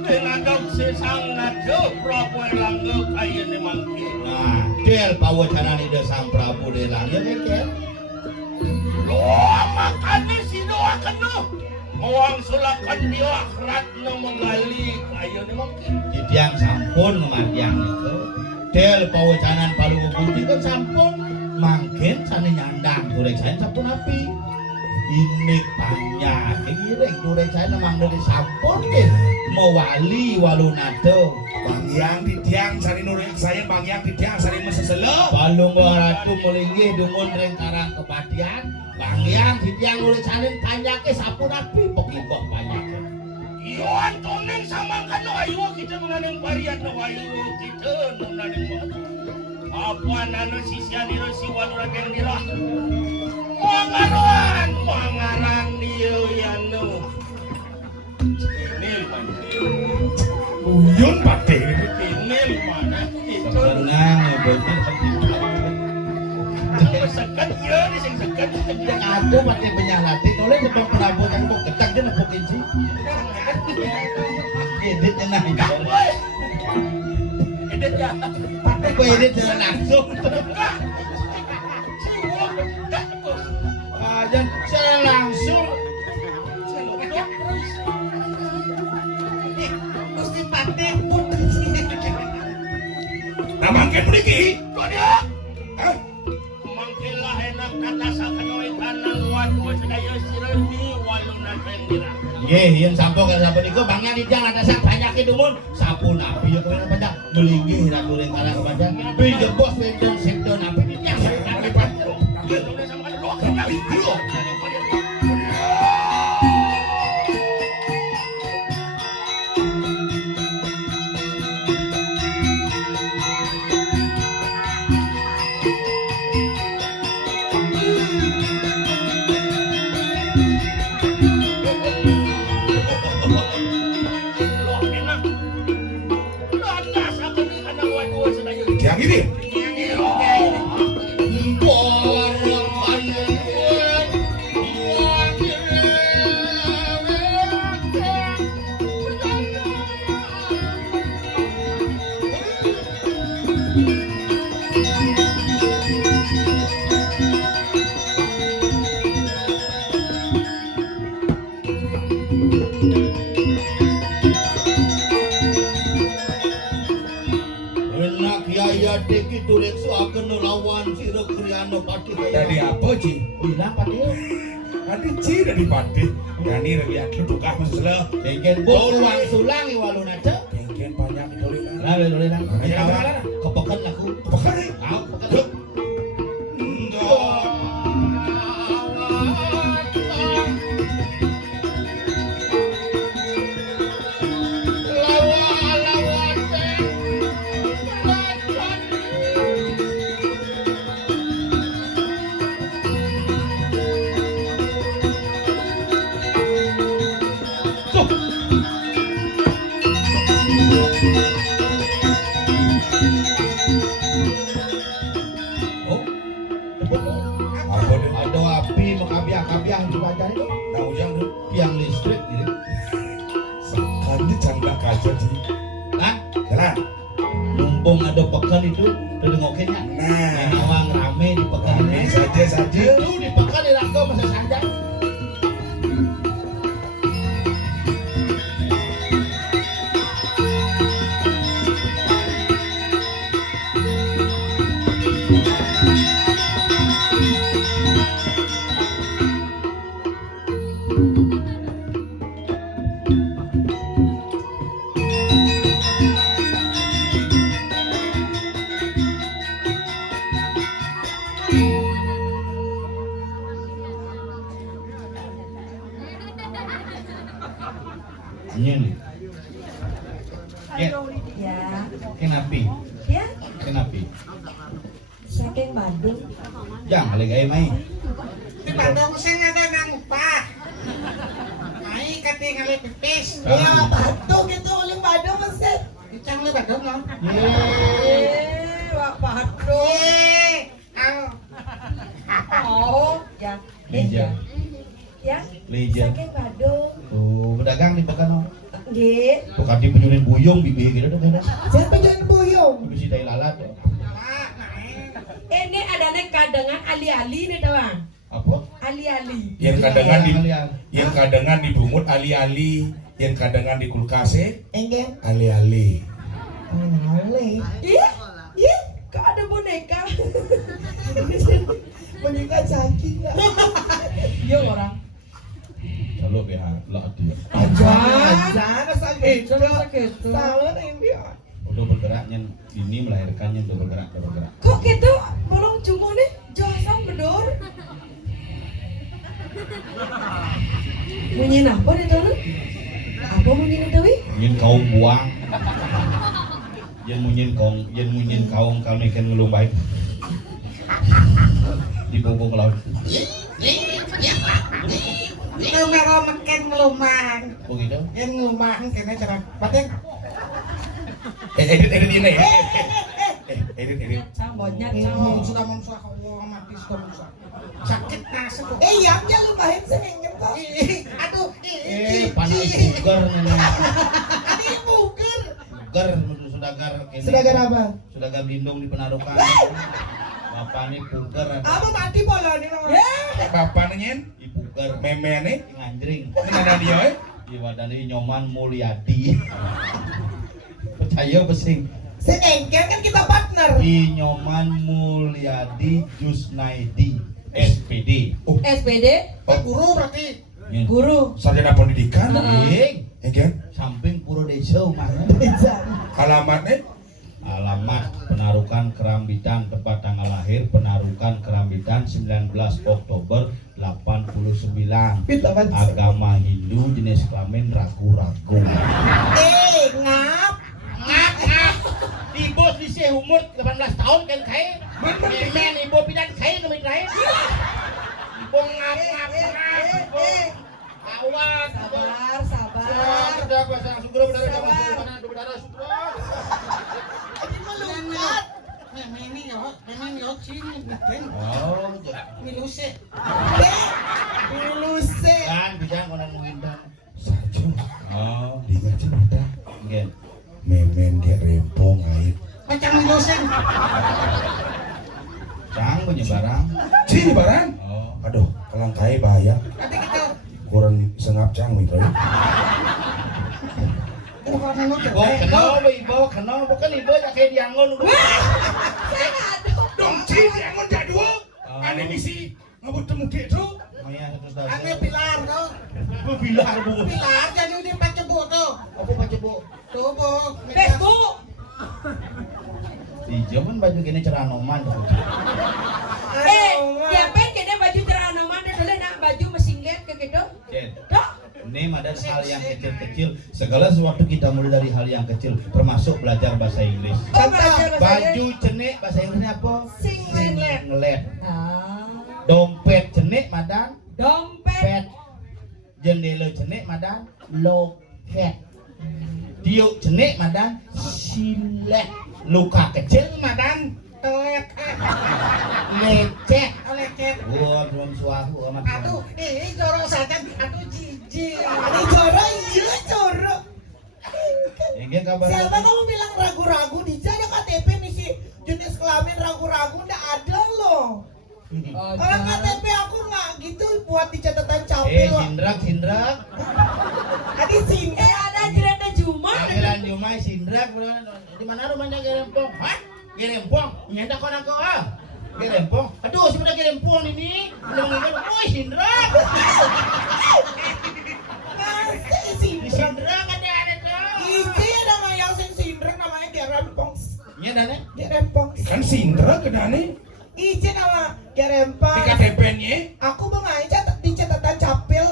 Dengan sesang nado Prabu Elangga kaya ni mangki. Nah, del pawacanan ide Sang Prabu Delang ya kan? Doa makanya si doa kena. Mawang sulakan dia akhirat no menggali kaya ni mangki. Di tiang sampun kematian itu. Del pawacanan palu budi kan sampun mangkin sani nyandang durek saya sampun api. Ini banyak ireng durek saya memang dari sampun deh. Mewali walunado. Bang yang di tiang sari nurek saya, bang yang di tiang sari meseselo. Balung waratu melinggi dungun ring karang kepatian. Bang yang di tiang nurek sanin banyaknya sampun api pokibok banyaknya. Iyo Antonin sama kan ayo kita mengenang varian ayo kita mengenang apa nana sisian itu si waluragen dirah. Mangaran dia yanu. Ini mana? Uyun pate. Ini mana? Itu Tenang, betul. sekat ya ni sing sekat. Yang ada pakai penyalatin oleh sebab Prabu yang mau ketak dia nak kinci. Edit tenang. Edit ya. Pakai kau edit jangan langsung. Jangan langsung. Gusti Pate Nah mangken mriki. Dia. Hah? Mangkilah enak kata sakanoy kanang watu sedaya sireni waluna kendira. Nggih, yen sampo kan sampo niku bangnya di tiang ada sak banyak dumun. Sapu nabi ya kemana banyak. Melinggih ratu ring karang kepada. Piye bos wenten septo nabi di tiang. Tiang ini. Enak yaya deki turek suaken lawan sira kriana pati Dari apa Ci? bilang pati Adi Ci dari pati. Yani lihat tukah meseselo. deken boluang sulangi walun aja Kengken banyak ditolik. lalu lalu Ayo, ayo. kepekan aku Apakah nih? aku kepekan Enggak. Oh, Apa deh? ada api mengabiah-abiah di badan itu. Nah ujang deh. Tiang listrik gitu. Sekali canda kaca sih. Nah, Jalan. mumpung ada pekan itu, udah ngokennya. Nah, Awang rame di pekan rame ini. saja. Itu di pekan di Rangkau masa sandang. Nyen. Ya, Ya, kenapa? ya, Kenapa? saking Bandung. Jangan lagi main. Di Bandung sing ada nang upah. Ai katingali pipis. Ya, Bandung itu uling Bandung mesti. Icang li Bandung no. Wak Bandung. Oh, ya. Leja. Ya, Leja. saking Bandung. Oh, pedagang di pekan. Nggih. Pekan di penyurin buyung bibi gitu tuh beda. Saya penjual buyung. Bisi tai lalat. Ini adanya kadangan ali-ali nih, Tawang. Apa? Ali-ali. Yang kadangan di Alian. yang kadangan di bungut ali-ali, yang kadangan di kulkase Enggak. ali-ali. Ali. Iya, iya. Kok ada boneka? Boneka caki nggak? Iya orang. Kalau ya, lah dia. Aja sakit. Sakit. Salah nih dia. Udah bergeraknya ini melahirkannya udah bergerak. Kok gitu? Bolong cungu nih, johasan bedor. Munyin apa nih tuh? Apa munyin itu wi? Nyen kaum buang. Yen munyin kaum kalau ikan ngelung baik. Di bubung laut. Lu mero meken ngelumang. Begitu. Yen ngelumang kene cara. Batin. Edit ini ya. Edit. Cambotnya Ngomong cambot. sudah mangsa kau mati sudah mangsa. Sakit nasib. Iya, dia lumayan seminggu kok. Aduh, Panas bugar nih. Ini bukan. Bugar sudagar. Sudagar apa? Sudagar lindung di penarukan. Bapak nih bugar. Apa mati bola nih? Bapak nyen, Ibu bugar. meme nih. Nganjring. Ini ada dia eh. Di wadani Nyoman Mulyadi. Percaya pesing. Senengkel kan kita partner. Di Nyoman Mulyadi Jusnaidi SPD. SPD, guru berarti. guru. Sarjana pendidikan. Ing, Ya kan? samping Puro Desa mana? Alamatnya Alamat Penarukan Kerambitan, tempat tanggal lahir Penarukan Kerambitan 19 Oktober 89. Agama Hindu, jenis kelamin ragu-ragu. Ngap. Ngap. Di bos di sih umur 18 tahun kan kai. Men ibu pidan kai kami kai. Ibu ngap. Awas. Sabar. Sudah kuasa syukur benar kamu mana benar syukur. Melukat. Memang yo sini bikin. Oh, Miluse. Luse. kan bisa konon windan. Sarjo. Oh, Dengar cerita. gen. Memen dia rempong air. Macam miluse. Cang punya barang. Cini barang. Oh, Aduh, kalang kai bahaya. Tapi kita Kurang sengap cang gitu. bukan nu Ibu kenapa kan ibu ya kayak diangon udah. Dong cini yang mau jadul. Ane misi ngabut temu gitu. Oh ya, terus dah. ane pilar tuh. Bu bilar bu. Pilar jadi di pacebuk tuh. Apa baca bu? Tuh, Bu. Facebook. Di zaman baju gini ceranoman tuh. Diapain kena baju teranoman dulu nak baju mesin lihat ke gitu. Gen. Dok. Ini ada hal yang kecil-kecil. Segala sesuatu kita mulai dari hal yang kecil, termasuk belajar bahasa Inggris. Oh, belajar bahasa Baju cenik bahasa Inggrisnya apa? Singlet. Singlet. Ah. Dompet cenik madan Dompet. pet. Jendela cenik madan loket. Di Diuk jenik madan silek. Luka kecil madan telek. Lecet. Gua belum suahu amat. Aduh, ini jorok saja, aduh jijik. Ini jorok, iya jorok. Ini kabar. Siapa kamu bilang ragu-ragu? Di sana KTP misi jenis kelamin ragu-ragu nggak ada loh. Orang KTP aku nggak gitu buat di catatan capil. Sindrak. Tadi sini Ada Gerenda Juma. Panggilan Jumai Sindrak. Di mana rumahnya Gerempong? Hah? Gerempong? Nyentak orang kau ah? Gerempong? Aduh, sebenarnya Gerempong ini. Udah mengingat, oh Sindrak. Di Sindrak ada tuh. Isi nama yang sindrek namanya Gerempong. Iya dan Gerempong. Kan Sindra kedane Isi nama di Gerempong. KTP-nya. Aku mengajar di catatan capil.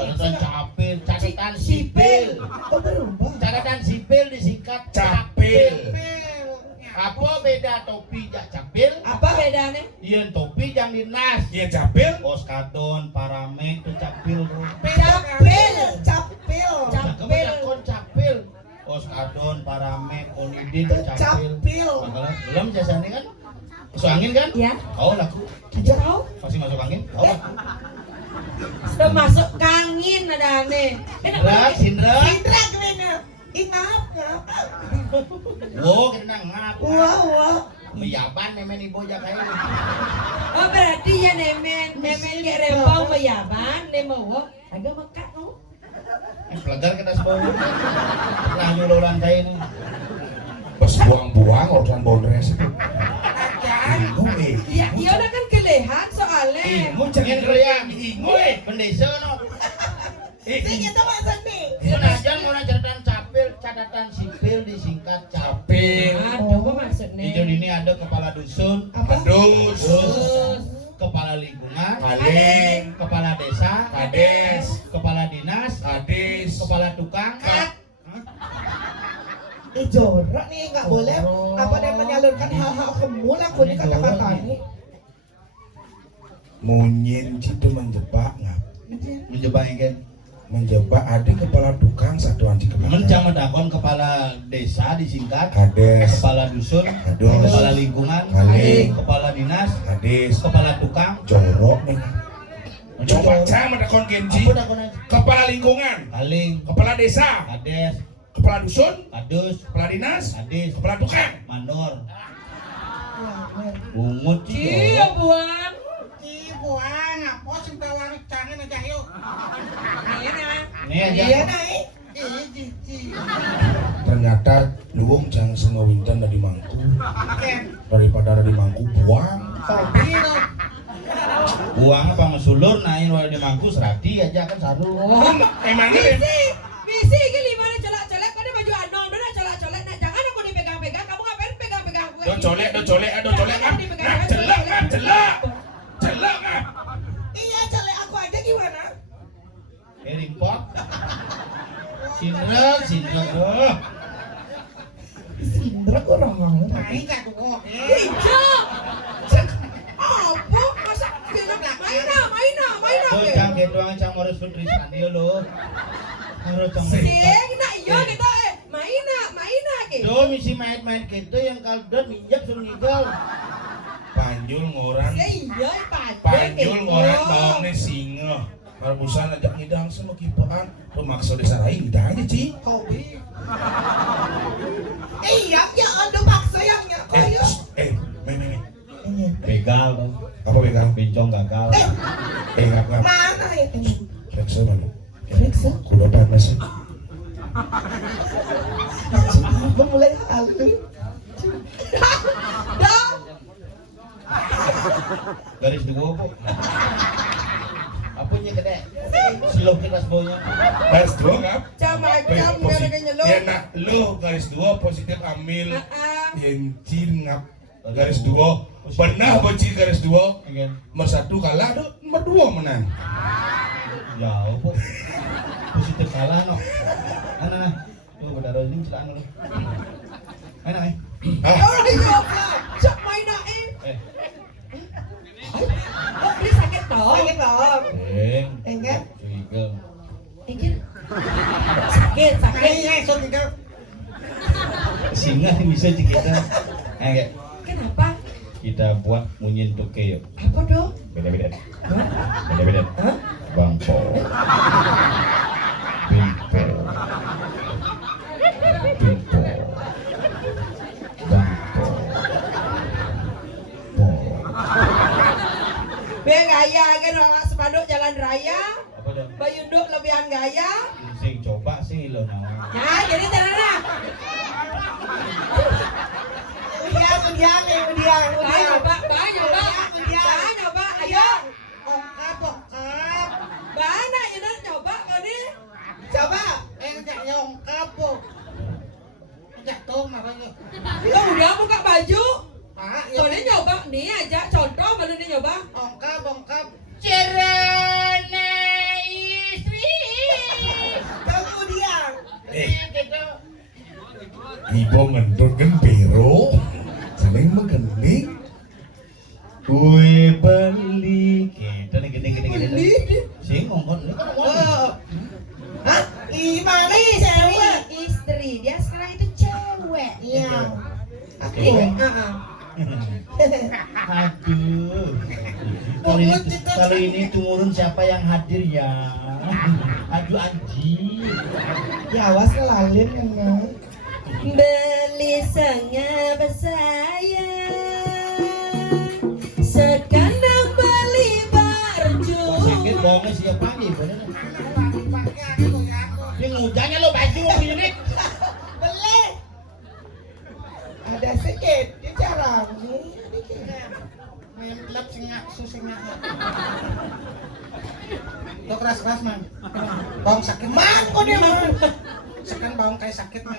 catatan sipil. Oh berubah. Catatan sipil disingkat Capil. Apa beda topi jak capil? Apa bedanya? Yen topi yang dinas. Iya Capil. Pos kadon, paramek, itu capil. Capil. Kebanyakan capil. Pos kadon, paramek, onidin, capil. Capil. Bakalan belum jasanya kan? Masuk angin kan? Ya. Oh laku. Jauh. Masih masuk angin? Oh laku. Sudah masuk kangin ada aneh. Sindra. Sindrek kena. Ingat. Wow, kita ngap. Wah. Meyaban nemen ibu jak kayak. Oh berarti ya nemen Gerempong meyaban nemo agak mekat no. Pelajar kita sebawa. Lah nyuruh lantai ini. Pas buang-buang urusan bondres itu. Ya iya udah kan kelehan soalnya. Ingu Ingin kriang. Ingu Pendesa no. Sini kita masak nih. Senajan mau catatan sipil disingkat capil. Aduh apa maksudnya? Di Joni ini ada kepala dusun, Adus. kepala lingkungan, Kaling. kepala desa, Kades. kepala dinas, Kadis. kepala tukang. Jorok nih nggak boleh. Apa dia menyalurkan hal-hal kemul aku di kata-kata ini. Monyen itu menjebak ngap. Menjebak kan? Menjebak ada kepala tukang satuan di kepala. Mencang medakon kepala desa disingkat, Kades. kepala dusun, Adus. kepala lingkungan, Kaling. kepala dinas, Kadis. kepala tukang. Jorok nih. Coba sama dakon Genji. Apa dakon aja? Kepala lingkungan, Kaling, kepala desa, kades, kepala dusun, kadus, kepala dinas, kadis, kepala tukang. mandor. Bungut Iya buang. Buang, apa sih tawar cangen aja yuk. Iya nah. Ini aja. Iya naik. Ih, jijik. Ternyata luwung jangan semua winten dari Mangku. Daripada dari Mangku buang. Kopi no. Buang apa mesulur naik wae di mangku serati aja kan saru. Emangnya deh. Misi ini limanya colak-colak pada baju anom dan colak-colak. Nah jangan aku dipegang-pegang. Kamu ngapain pegang-pegang aku? Do colek ngap. Ngap celak ngap. Iya celek aku aja gimana? Kering pot. Sindra tuh. Sindrek orang. Main gak tuh. Hijau. Apa? Masa main Tuh cang doang cang harus bertulisan dia lo. Harus cang. Sing nak iya kita main ke. Do misi main gitu yang kaldon minjak suruh ninggal. Panjul ngoran. Iya Panjul ngoran bawangnya singa. Barusan ajak ngidang sama kipaan. Pemaksa disarahin kita aja Ci. Kopi. Iya ya ada maksa yang kayu. Main. Begal tuh. Apa pegang? Bincong gagal. Ngap. Mana ya ini? Reksa mana? Reksa. Kuda panas. Mulai halu. Dah. Garis dua bu. Apanya gede? Slow kita sebelumnya. Garis dua ngap. Macam gara-garanya lo. Ya nak lo garis dua positif ambil. Yencin ngap. Garis dua. Pernah benci garis dua. Ingin. Nomor satu kalah do. Nomor dua menang. Jauh bu. Positif kalah no. Nah. Tuh pada rolling celaan lo. Mana nih? Orang iya. Cak main nak Oh, beli sakit toh. Sakit dong. Enggak. Enggak. Curiga. Sakit. Main ya, so tinggal. nggak bisa sih kita. Kayak Kenapa? kita buat munyin toke yuk. Apa dong? Beda-beda. Hah? Beda-beda. Hah? Bangpo. Pimpo. Pimpo. Bangpo. Po. Biar gaya kan orang sepaduk jalan raya. Apa dong? Bayunduk lebihan gaya. Sing coba sih lo nawa. Nah, jadi caranya. Kemudian. Nyoba. Ayo. Ongkap. Bana ini nyoba kau ni. Coba. Enggak ongkap po. Jatuh makanya. Kau udah buka baju. Pak, Kau ni nyoba ni aja contoh baru ni nyoba. ongkap. Cerana istri. Kemudian. Gitu. Ibu ngendut kan biru, seneng mengening. Kue beli kita nih gini. Sing ngomong ini kan ngomong. Hah? Imani cewek. Istri dia sekarang itu cewek. Iya. Aku. Aduh. Kalau ini tumurun siapa yang hadir ya? Aduh anjing. Ya awas kelalin kan. Beli sangat bersayang. Sekarang beli baju. Sakit bohongnya siapa nih? Bener. Ini ngujanya lo baju ini. Beli. Ada sedikit. Dia jarang. Main lap susingnya. Lo keras man. Bawang sakit Man kok dia man. Sekarang bawang kayak sakit man.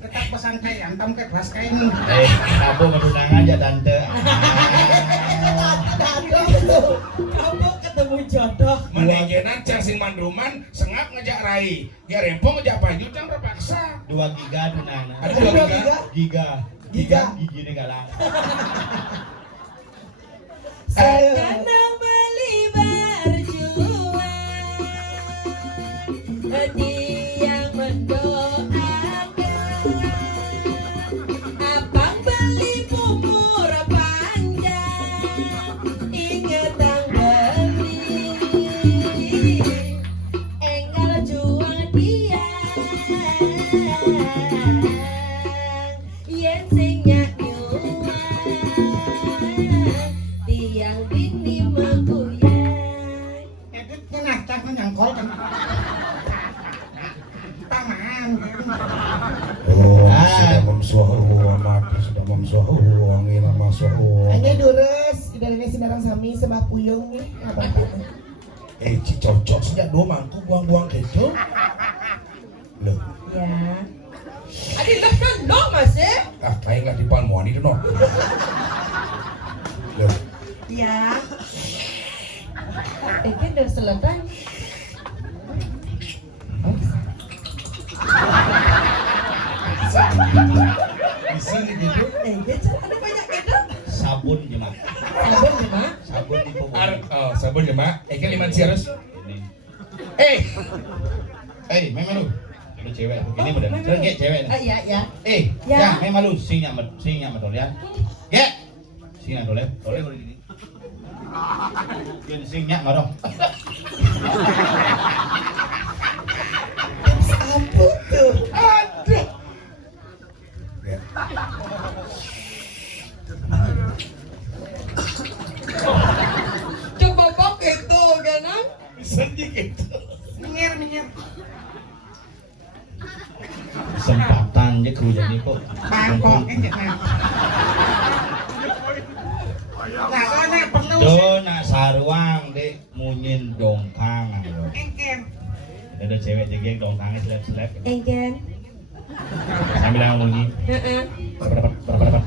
Ketak pesan kayak antam kayak keras kayak ini. Kamu menunang aja tante. Kamu ketemu jodoh. Manajenan cacing manduman sengak ngejak rai, dia rempong ngejak baju cang terpaksa. 2 giga dunang. Ada 2 giga. Giga. Gigi ini kalah. Sekarang beli berjuang. Dia mendoakan. Abang beli umur panjang. Ingat ang beli. Enggal jual dia. Yen sing nyak nyuwang. Tiang bini meguyang. Editnya nacak menyangkol kan. Paman. Oh, sudah memsuahu amat, sudah memsuahu angin masuahu. Hanya dures dari sinarang sami sembah puyung nih. Apa? Cocok sejak 2 mangku buang-buang gitu. Loh, Ya. Adi lah no masih. kayak nggak dipan muani itu no. Loh, Ya. Ini udah selesai. di sini gitu. Gitu ada banyak gitu. Sabun jemaah. Sabun cuma. Sabun di pupuk. Sabun ya mak. Kan 5 ciarus. Ini. Memang lu. Lu cewek begini bener. Sergek cewek. Iya ya. Ya, Ya. memang lu sing nyamet dol ya. Ya. Sing nyak dol ya. Dol boleh gini. Gen sing nyak ngadong. Apa tuh? Aduh. Ya. Coba pakai itu kan? Bisa gitu. Minggir. Kesempatan je kerja ni kok. Bangkok enggak nah. Nah, soalnya perlu Do nak sarwang dek munyin dongkang. engken. Ada cewek jegeng dongkangnya selep-selep. Engken. Sambil yang munyi. Heeh. Berapa.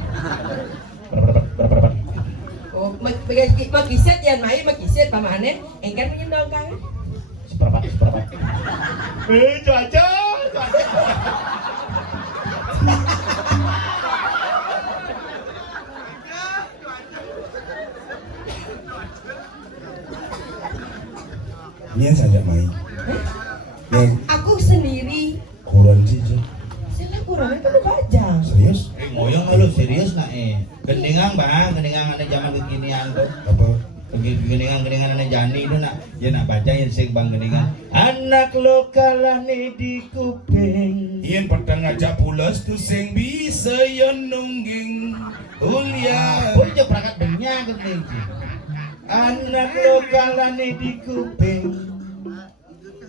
Oh, magiset yan mai magiset pamane. Engken menyendong kan? Seperempat. Cuaca. Ini saja main. Yang Aku sendiri. kurang sih. Saya kurang itu baju. Moyong lu serius nak Gendingan bang, gendingan ada zaman kekinian tuh. Apa? Gendingan ada jani itu nak. Ya nak baca yang sing bang gendingan. Anak lokal ane di kuping. Yen padang ngajak pulas tu sing bisa yen nungging ulia. Oh iya perangkat dunia gending. Anak lokal ane di kuping.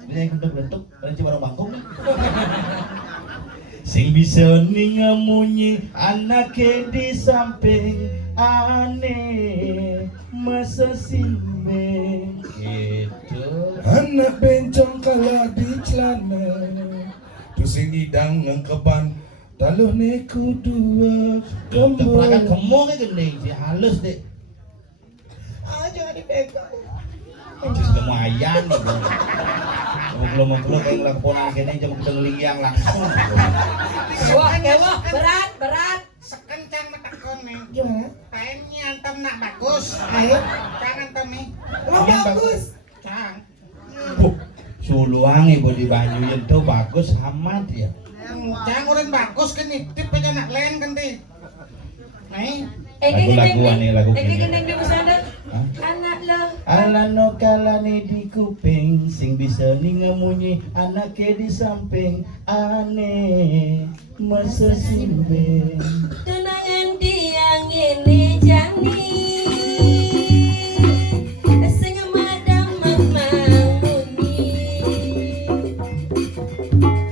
Ini yang bentuk, ini cuma orang bangkong. Sing bisa ningamunyi anake di samping aneh masa simbe gitu. Anak bencong kalah di celana tu sing hidang ngkeban taluh neku dua Perangkat kembali. gemuk kan gending sih halus deh. Ah, jangan dipegang. Terus lumayan nih bro. Belum kayak ngelakuin gini cuma kita ngeliang langsung. Kewah, berat. Sekencang metekon nih. Gimana? Kainnya antem nak bagus. Ayo. Jangan antem nih. Oh, bagus. Cang. Suluang ibu di Banyu itu bagus amat ya. Jangan urin bagus kan nih. Tip aja nak lain kan nih. Nih. Lagu-laguan nih, lagu Eki gini. gendeng di pesantren. Hah? Anak lo. Alano kalane di kuping sing bisa ningamunyi anake di samping aneh masa simbe. Tunangan tiang ini jani. Sing madam mamang bunyi.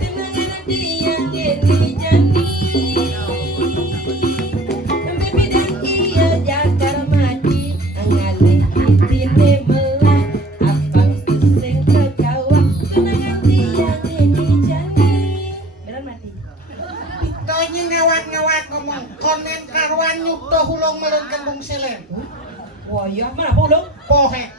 Tunangan tiang ini jani. Baby dan iya jakar mati. Angalih itine melah. Abang sing kekawah. Tunangan tiang ini jani. Beneran mati. Tonya ngawat-ngawat ngomong konen karuan nyudoh hulung melun kembung selen. Wah iya mana pulung? Pohe.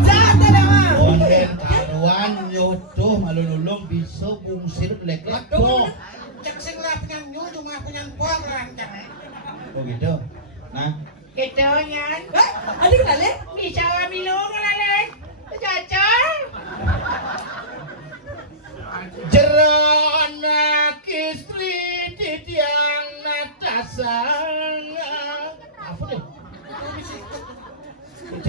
Jahat ada mah. Konten karuan nyodoh malululung bisa bungsir lek-lek po. Cek sing lah penyanyi cuma penyanyi poh rancang. Oh gitu. Nah, Gitu nyan. Adik kenal Bisa milung lalek. Cacang. Jero anak istri di tiang natasan. Apa deh?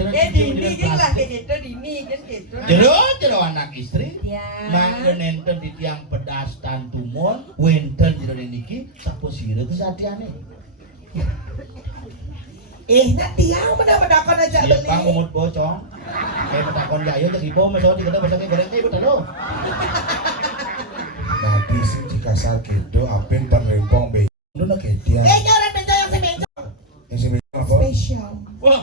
Dini kan lah kayak gitu, Dini kan gitu. Jero anak istri. Ya. Mangke nenten di tiang pedas dan tumon, wenten jero niki sapu sira kesatiane. Nak tiang bedak-bedakan aja Iya, beli. Bang umut bocong. Kayak petakon gayo jadi ibu masuk di kita besoknya goreng kayak betul lo. Nabi sing dikasar gitu apen pan rempong be. Lu nak dia. Jangan bencong yang sebencong. Yang sing apa? Spesial. Wah,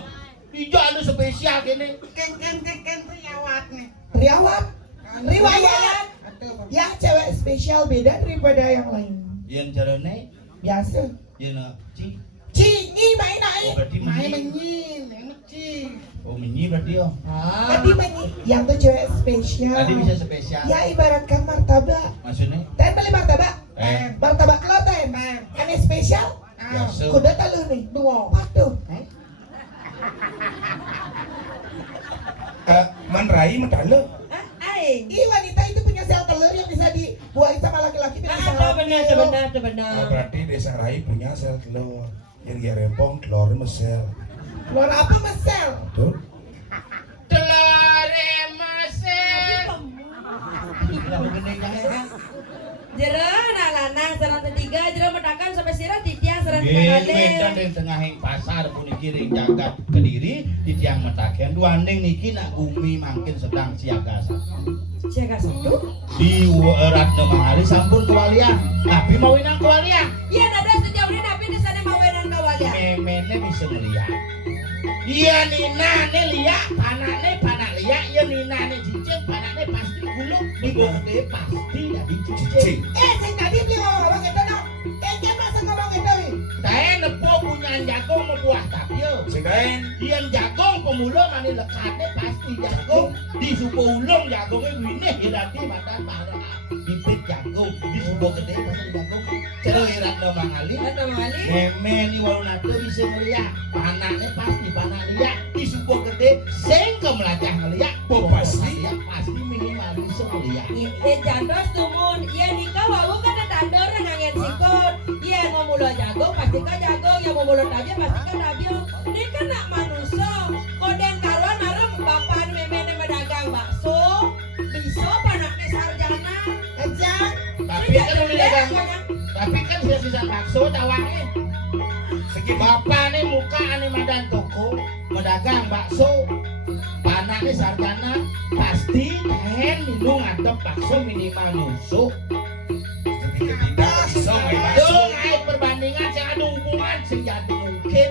hijau ada spesial gini. Ken riawat nih. Riawat. Riwayat. Aduh. Yang cewek spesial beda daripada yang lain. Yang jarone, Biasa. yang ci. Cingi main Oh naik. berarti Main menyi. menyin, meci. Oh menyi berarti oh. Tadi menyi. Yang tuh cewek spesial. Tadi bisa spesial. Ya ibaratkan martabak. Maksudnya? Ten beli martabak. Martabak lo ten. Ten. Kan spesial. Biasa. Kuda taluh nih. Dua. Patuh. Manrai medale. Aing. Ih wanita itu punya sel telur yang bisa dibuahin sama laki-laki. Bisa Benar, hamil. benar. Oh, berarti desa Rai punya sel telur. Yang dia rempong telurnya mesel. Keluar apa mas sel? Betul? Telur emasel. Lalu gini jangan. Jero nak lanang sarang ketiga jero metakan sampai sirah di tiang sarang Wedan kali. di tengah pasar pun kiri jagat Kediri di tiang metaken dua neng niki nak bumi makin sedang siaga Siaga satu. di Ratna Mangali sampun kewalian tapi mau inang kewalian Iya ada sejauh ini nabi di sana mau wedan kawalia. memene bisa ngeliat iya nina ne liat panak liat iya nina ne cicing panak pasti gulung di gede pasti jadi cicing Sing tadi beli ngomong itu dong. Kayaknya masa ngomong itu nih. saya nepo punya jagung mau buah tapio Sing lain. Iyan jagung pemulung mani lekatnya pasti jagung di supo ulung jagungnya winih hirati badan parah bibit jagung di supo gede pasti jagung cero hirat no mangali Ada mali. meme ni walau nato bisa ngeliat panaknya pasti panak liat di supo gede sing kemelacah ngeliat pasti minimal bisa ngeliat Jantos tumun, iya nikah wawu kan ada tandor ngangin sikut. Iya pasti kan jago yang mau mulut aja pasti kan radio. Ini kan nak manusia. Koden karuan marem bapak memene pedagang bakso. Bisa panaknya sarjana. Ejang. Tapi kan udah dagang. Tapi kan sudah bisa bakso tawange. Segi bapak nih muka nih madan toko, medagang bakso. Panak nih sarjana pasti hen minum atau bakso minimal nusuk. Bisa nggak bakso? Aduh, ngait perbandingan saya ada hubungan sing jadi mungkin.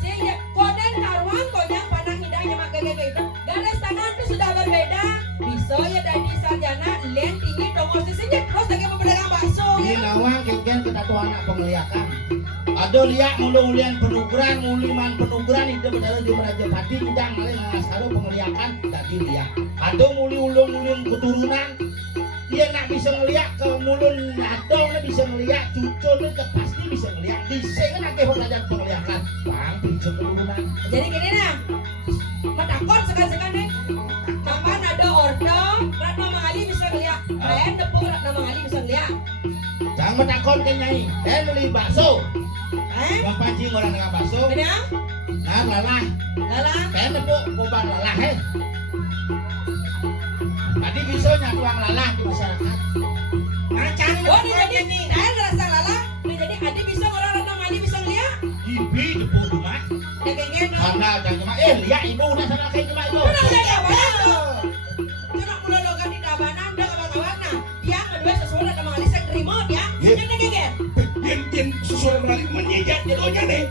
Sehingga koden karuan konyang panah hidangnya mak gege itu. Garis tangan tuh sudah berbeda. Bisa ya dari sarjana len tinggi dongos di sini terus lagi mau pedagang bakso. Ini nawang kengken ketatuan anak pengeliakan. Ada liak mulu ulian penuguran, muliman penuguran itu benar di Raja Pati udang malih ngasaru pengeliakan tadi liak. Ada muli ulung keturunan. Dia nak bisa ngeliat ke mulun adong, bisa ngeliat cucul, pasti bisa ngeliat. Di sini kan akeh pelajaran pengeliakan. Bang, bisa keturunan. Jadi gini nah, matakon sekan-sekan deh. Kapan ada ordo, Ratna Mangali bisa ngeliat. Lain depuk Ratna Mangali bisa ngeliat. Jangan matakon ke nyai. Beli bakso. Mapancing orang dengan bakso. Kenapa? Nah, lalah. Lalah. Tepuk buban lalah Tadi bisa nyatuang lalah di masyarakat. Macam Oh, ini jadi saya ngerasa lalah. Ini jadi Adi bisa orang Ratna Mangali bisa ngeliat. Ibi tepuk rumah. Dagingnya no. Karena jangan cuma lihat ibu udah sana kayak cuma itu. Udah udah kabanan tuh. Cuma monologan di kabanan udah kawan-kawan nah. Dia kedua sesuatu Ratna Mangali saya terima dia. Yang dagingnya. Yang sesuai kembali menyijat jadinya deh.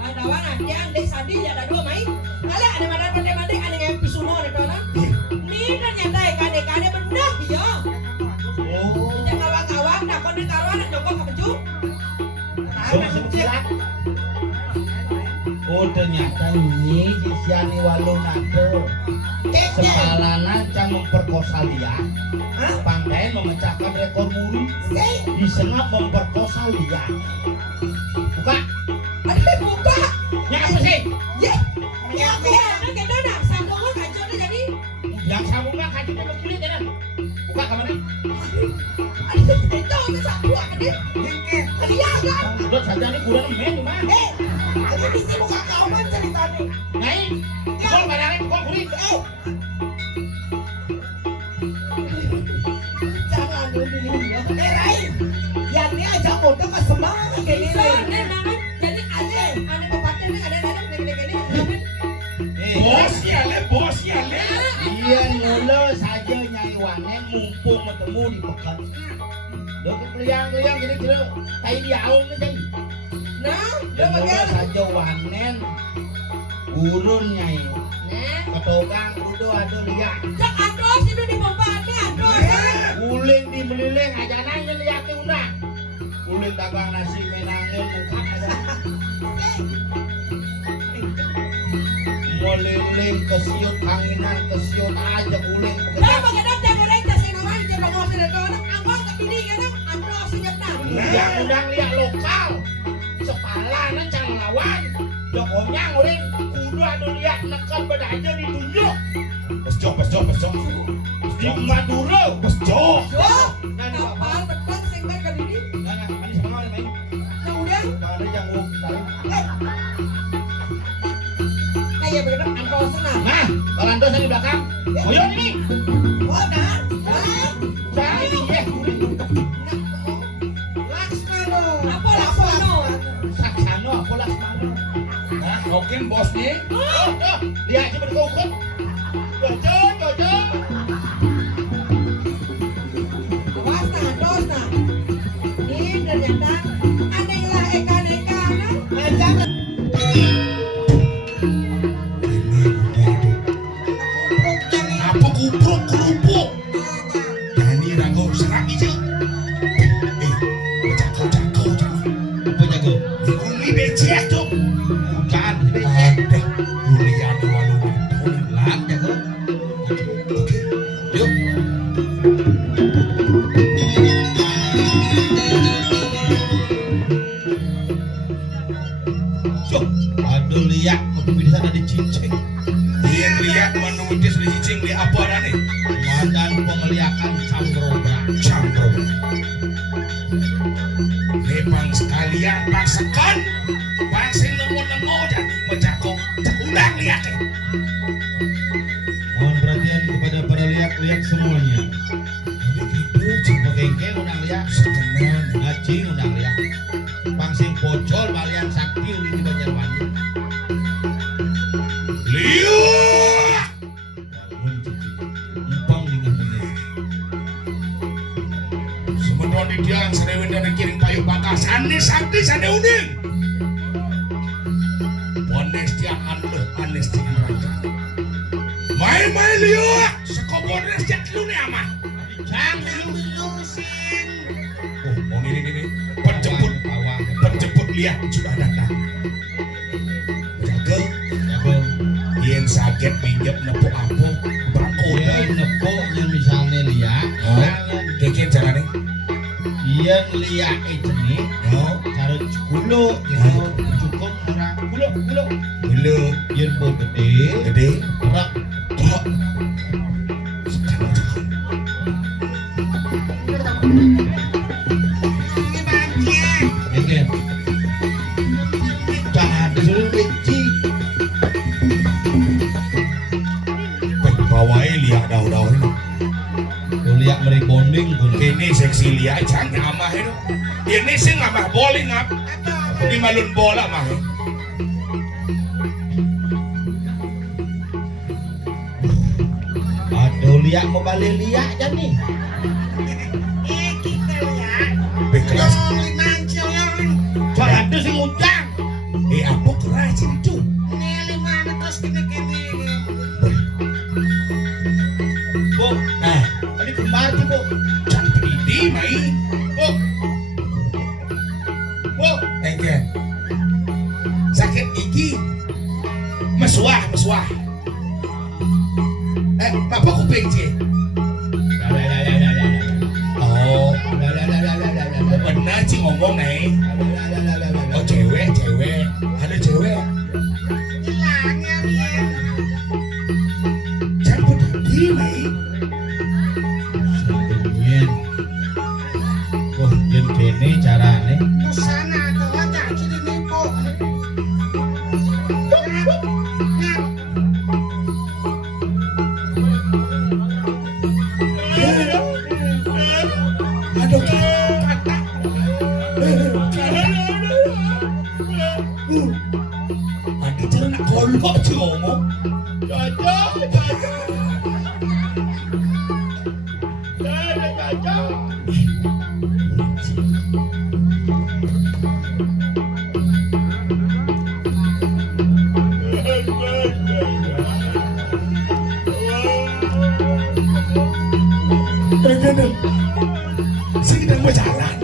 Ada warna dia andai sadi ya ada dua main. Kali ada mana pandai-pandai ada yang pisumo ada dona. Ini ternyata kade-kade berendah ya. Oh, Jangan kawan-kawan nak konek karuan nak jongkok ke baju. silat. Oh, ternyata ini Jisiani Walung Nado. Sepalanan yang memperkosa dia. Pandai memecahkan rekor muri. Disengat memperkosa dia. Buka. Ada buka. Ya apa sih? Ya. Ya aku anak kita dah sambungan kacau jadi. Yang sambungnya kajinya begini kan? Buka kemana? Itu satu ada. Dia kan. Udah saja nih kurang main cuma. Ini di sini muka kawan ceritanya. Naik. Kol barangnya kol kulit. Jangan dulu. Rai. Ya ini aja udah ke semangat gini. Bisa nih nama jadi ada pepatah nih ada gini. Bos ya le. Iya ngulo saja nyai wanen mumpung bertemu di pekan. Lo keliang-keliang kira-kira kayak dia aung aja. Nah, Ngulo saja wanen urun nyai. Nah, Ketogang udo ado liak. cak ados itu di pompa ada ados. Uling di melileng aja nanya liak ke undang. Uling dagang nasi menangin lengkap aja. Melileng kesiut kanginan kesiut aja uling. Dah pakai dah goreng tas yang orang coba ngopi dan kau nak angkot ke bini kan ados senyap dah. Yang undang liak lokal. Sepalanan jangan lawan. Jokonya uling kudu ado liak nekan pada aja ditunjuk. Pesjok. Di Madura. Pesjok. Yo, kapal beton singkat ke bini. Nah, ini sama orang main. Nah udah, Ada yang mau tarik. kayak begitu ados senang. Nah, kalau anda di belakang, ayo ini. Oh, nah. Saya ini Laksmano. Apa laksono? Saksano apa Laksmano. Nah, oke bosnya. Lihat aja berkokot. Jojo. Awas nah, ados nah. Ini ternyata aneh-lah eka-eka nah. Jangan. Apa kupruk kerupuk? Dani rago serap itu. Jago jangan. Apa jago? Umi becek tuh. Bukan, Ada Julian Walung Nado. lan jago. Oke, yuk. Cuk, aduh liak, kopi di sana dicincing. Dia lihat menulis di cicing di apa nih? Madan pengeliakan Cambroga. Campur. bang sekalian paksakan bang sing nemu jadi menjago undang lihat Mohon perhatian kepada para liak-liak semuanya. jadi gitu Pengengkeng undang liak, sekenan ngaji undang liak. Pangsing pocol balian sakti uli di Banjarwangi. liuk Empang dengan menit. sementara di diang serewen dan kiring payu bakal sane sakti sane uning pones tiang aneh anes tiang raja mai liuk sekobones jak lu nih amah Cang lusin. oh ini penjemput Awang. penjemput lihat sudah datang jaga Apa? yen sakit pinjam nepuk apa bangkoda Iya nepok yang misalnya liak. keken caranya Iya liak jenis. oh Cara kulo gitu. Cukup orang kulo. dulu Iya bau gede. gede Rak. kok sekarang Deket. Jangan disuruh kecil. bawahnya lihat daun-daun Tuh liak meri bonding kulo. ini seksi lihat jangan amah itu ini sih ngamah bowling ngap di malun bola mah Aduh liak mau balik liak jadi. keras Soalnya sing ngutang. apa keras itu Bu, nah ini kembar sih, Bu. cantik ini mai Bu. Bu, engke sakit gigi meswah apa kuping sih oh benar sih ngomong nih oh cewek ada cewek campur gigi mai Yen. Wah, yen kene carane. aduh kata Adi cara nak kolok sih ngomong sedang berjalan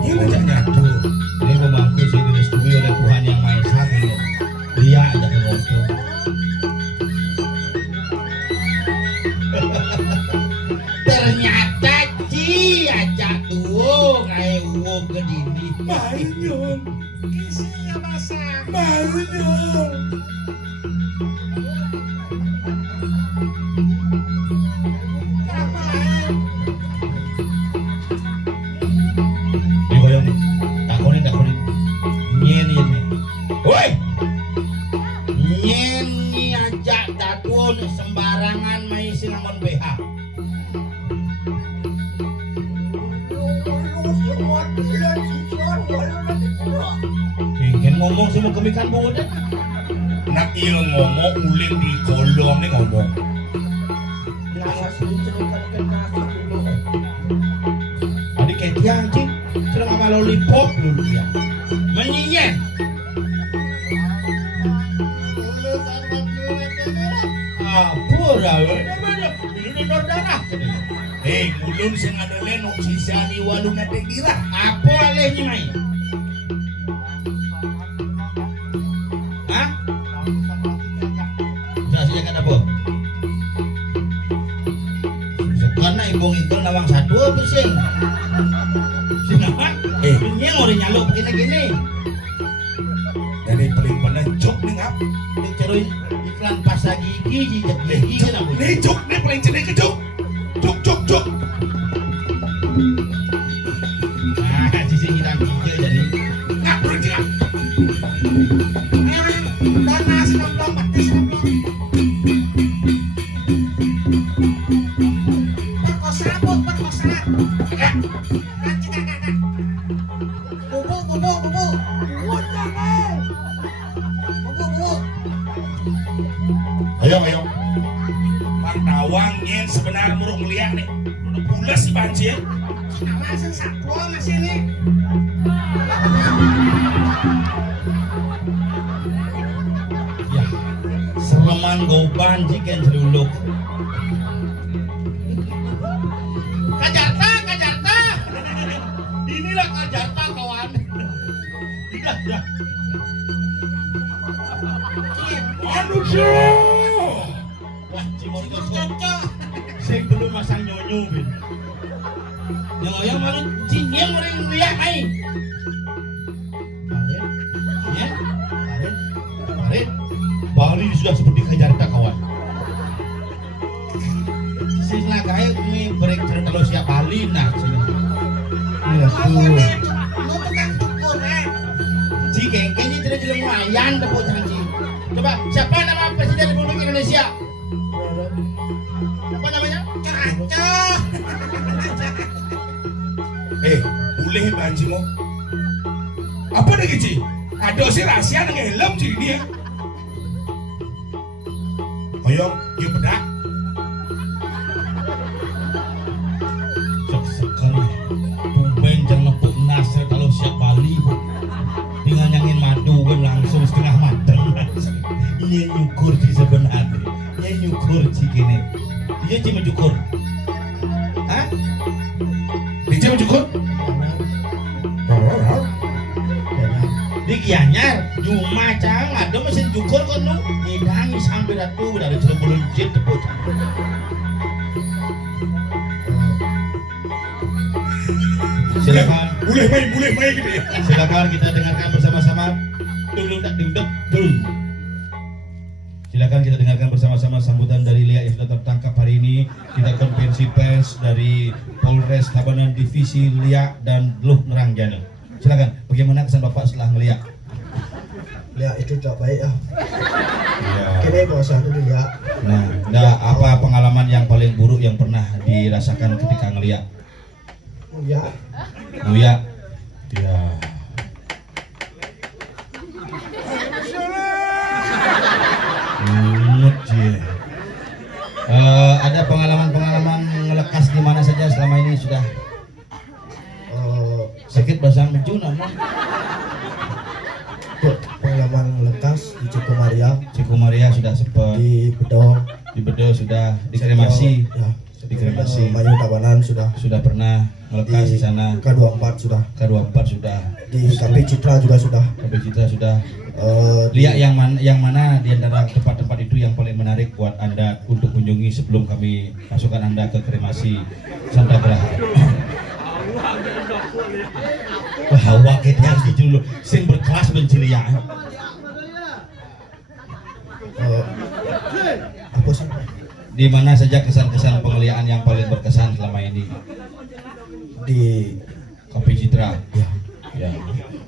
ini ngajak nyatu Ini pemangku sih direstui oleh Tuhan yang Maha Esa. Liak aja ke ngobrol. ternyata Ci aja tuh kayak uwo gedini. Marinyon Marinyon Ini koyong takonin. Nyen. woi Nyenyi aja datun sembarangan main singamon BH. Ingin ngomong sama kemikan bodoh. nak iya ngomong uling di kolong nih ngomong Adik kayak tiang cing. Sudah sama lollipop dulu ya. Menyinyen. Apa dah? Ini darah. ulun sing ada lenok sisani walung nate dirah Apa alehnya main? Hah? Nasinya kan apa? Karena ibong itu lawang satu apa sih? Sinapa? Eh. Ini yang udah nyaluk gini-gini. Diceruy iklan pasta gigi jijak gigi kan aku. Nih cuk, nih paling cedek ke cuk. Cuk. Nah, sisi kita gigi jadi. Nggak berhenti lah. Danas 64 di 90. Perkosa bu, perkosa. Bubu. Bubu. Ayo. Partawang nyen sebenarnya murung liat nih. Udah pulas si Banci ya. Masih satu masih ini. Ya, seleman goban jiken seruluk. Kajarta. Inilah Kajarta kawan. Dah. Aduh cuk. Wah, Cimor cocok. Saya belum masang nyonyo bin. Yang malu cinyang orang lihat main. Kemarin Bali sudah seperti Kajarta kawan. Sila gaya ini break kalau siap Bali nah sini. Iya tuh. Mau tukang cukur Ji kayaknya tidak jadi lumayan dapat janji. Coba siapa nama Presiden Republik Indonesia? Apa namanya? Cacah. Boleh Banci mau. Apa lagi Ci? Ada si rahasia dengan helm Ci ini ya. Ayo, dia bedak. Sekali tumben jangan lepuk nasir kalau siap Bali bu. Dengan nyangin madu kan langsung setengah mateng. Iya nyukur Ci sebenarnya. Iya nyukur Ci gini. Iya Ci mencukur. Hah? Dia mencukur. Di Gianyar cuma cang ada mesin cukur kan nu ngidangi sampai ratu dari Cirebon jit tepuk. Silakan. Boleh main gitu ya. Silakan kita dengarkan bersama-sama. Silakan kita dengarkan bersama-sama sambutan dari Lia yang sudah tertangkap hari ini. Kita konferensi pers dari Polres Tabanan Divisi Lia dan Dluh Nerangjana. Silakan. Bagaimana kesan Bapak setelah melihat? Ya itu tak baik ya. Ya. Kini bahasa itu ya. Nah, apa pengalaman yang paling buruk yang pernah dirasakan ketika ngeliat? Ya. Nguyak. Ya. Ada pengalaman-pengalaman ngelekas di mana saja selama ini sudah sakit basang menjuna mah. Pengalaman lekas di Cikomaria, Cikomaria sudah sempat di Bedo, sudah dikremasi, ya, dikremasi. Mayu Tabanan sudah Pernah ngelekas di sana. K24 sudah, K24 sudah, di KP Citra juga sudah. KP Citra sudah. Di- Lihat yang mana di antara tempat-tempat itu yang paling menarik buat Anda untuk kunjungi sebelum kami masukkan Anda ke kremasi Santa Graha. Wah, wakit harus dulu sing berkelas mencilia. Apa sih? Di mana saja kesan-kesan pengeliaan yang paling berkesan selama ini? Di KP Citra. Ya.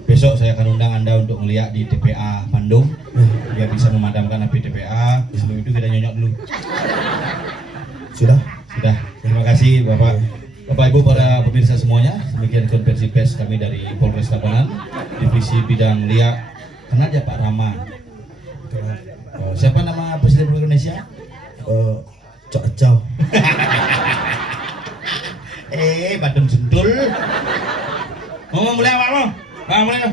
Besok saya akan undang Anda untuk melihat di TPA Bandung biar bisa memadamkan api TPA. Sebelum itu kita nyonyok dulu. sudah. Terima kasih Bapak Ibu para pemirsa semuanya. Demikian konferensi pers kami dari Polres Tabanan Divisi Bidang Lia. Kenal aja Pak Rama. Siapa nama Presiden Republik Indonesia? Cok. Badem sentul. Ngomong mulai awal lo. Mulai lo.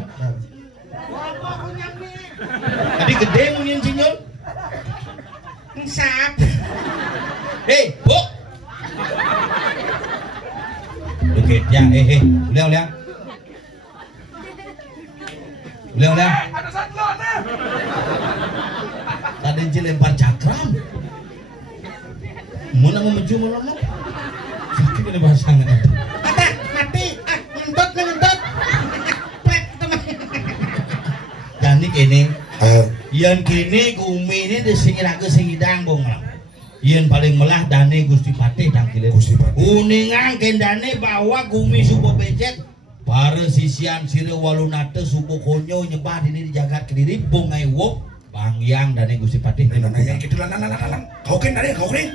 Tadi gede mungkin sinyal. Sap. Bu. Oke, ya, udah. Ada satlon ya. Tadi Ji lempar cakram. Mau nama meju mau. Sakit ini bahasanya. Mati. Ngentut. Prek teman. Janik ini. Yen kini Gumi ini disingirakeun singidang bong lah. Yen paling melah dane Gusti Patih tangkile. Gusti Patih. Uningang kendane bawa Gumi supo becet. Para sisian sire walunate supo konyo nyembah dini di jagat kediri bungai wok bangyang dane Gusti Patih. Nanya gitu lan. Kau kan dari kau kan.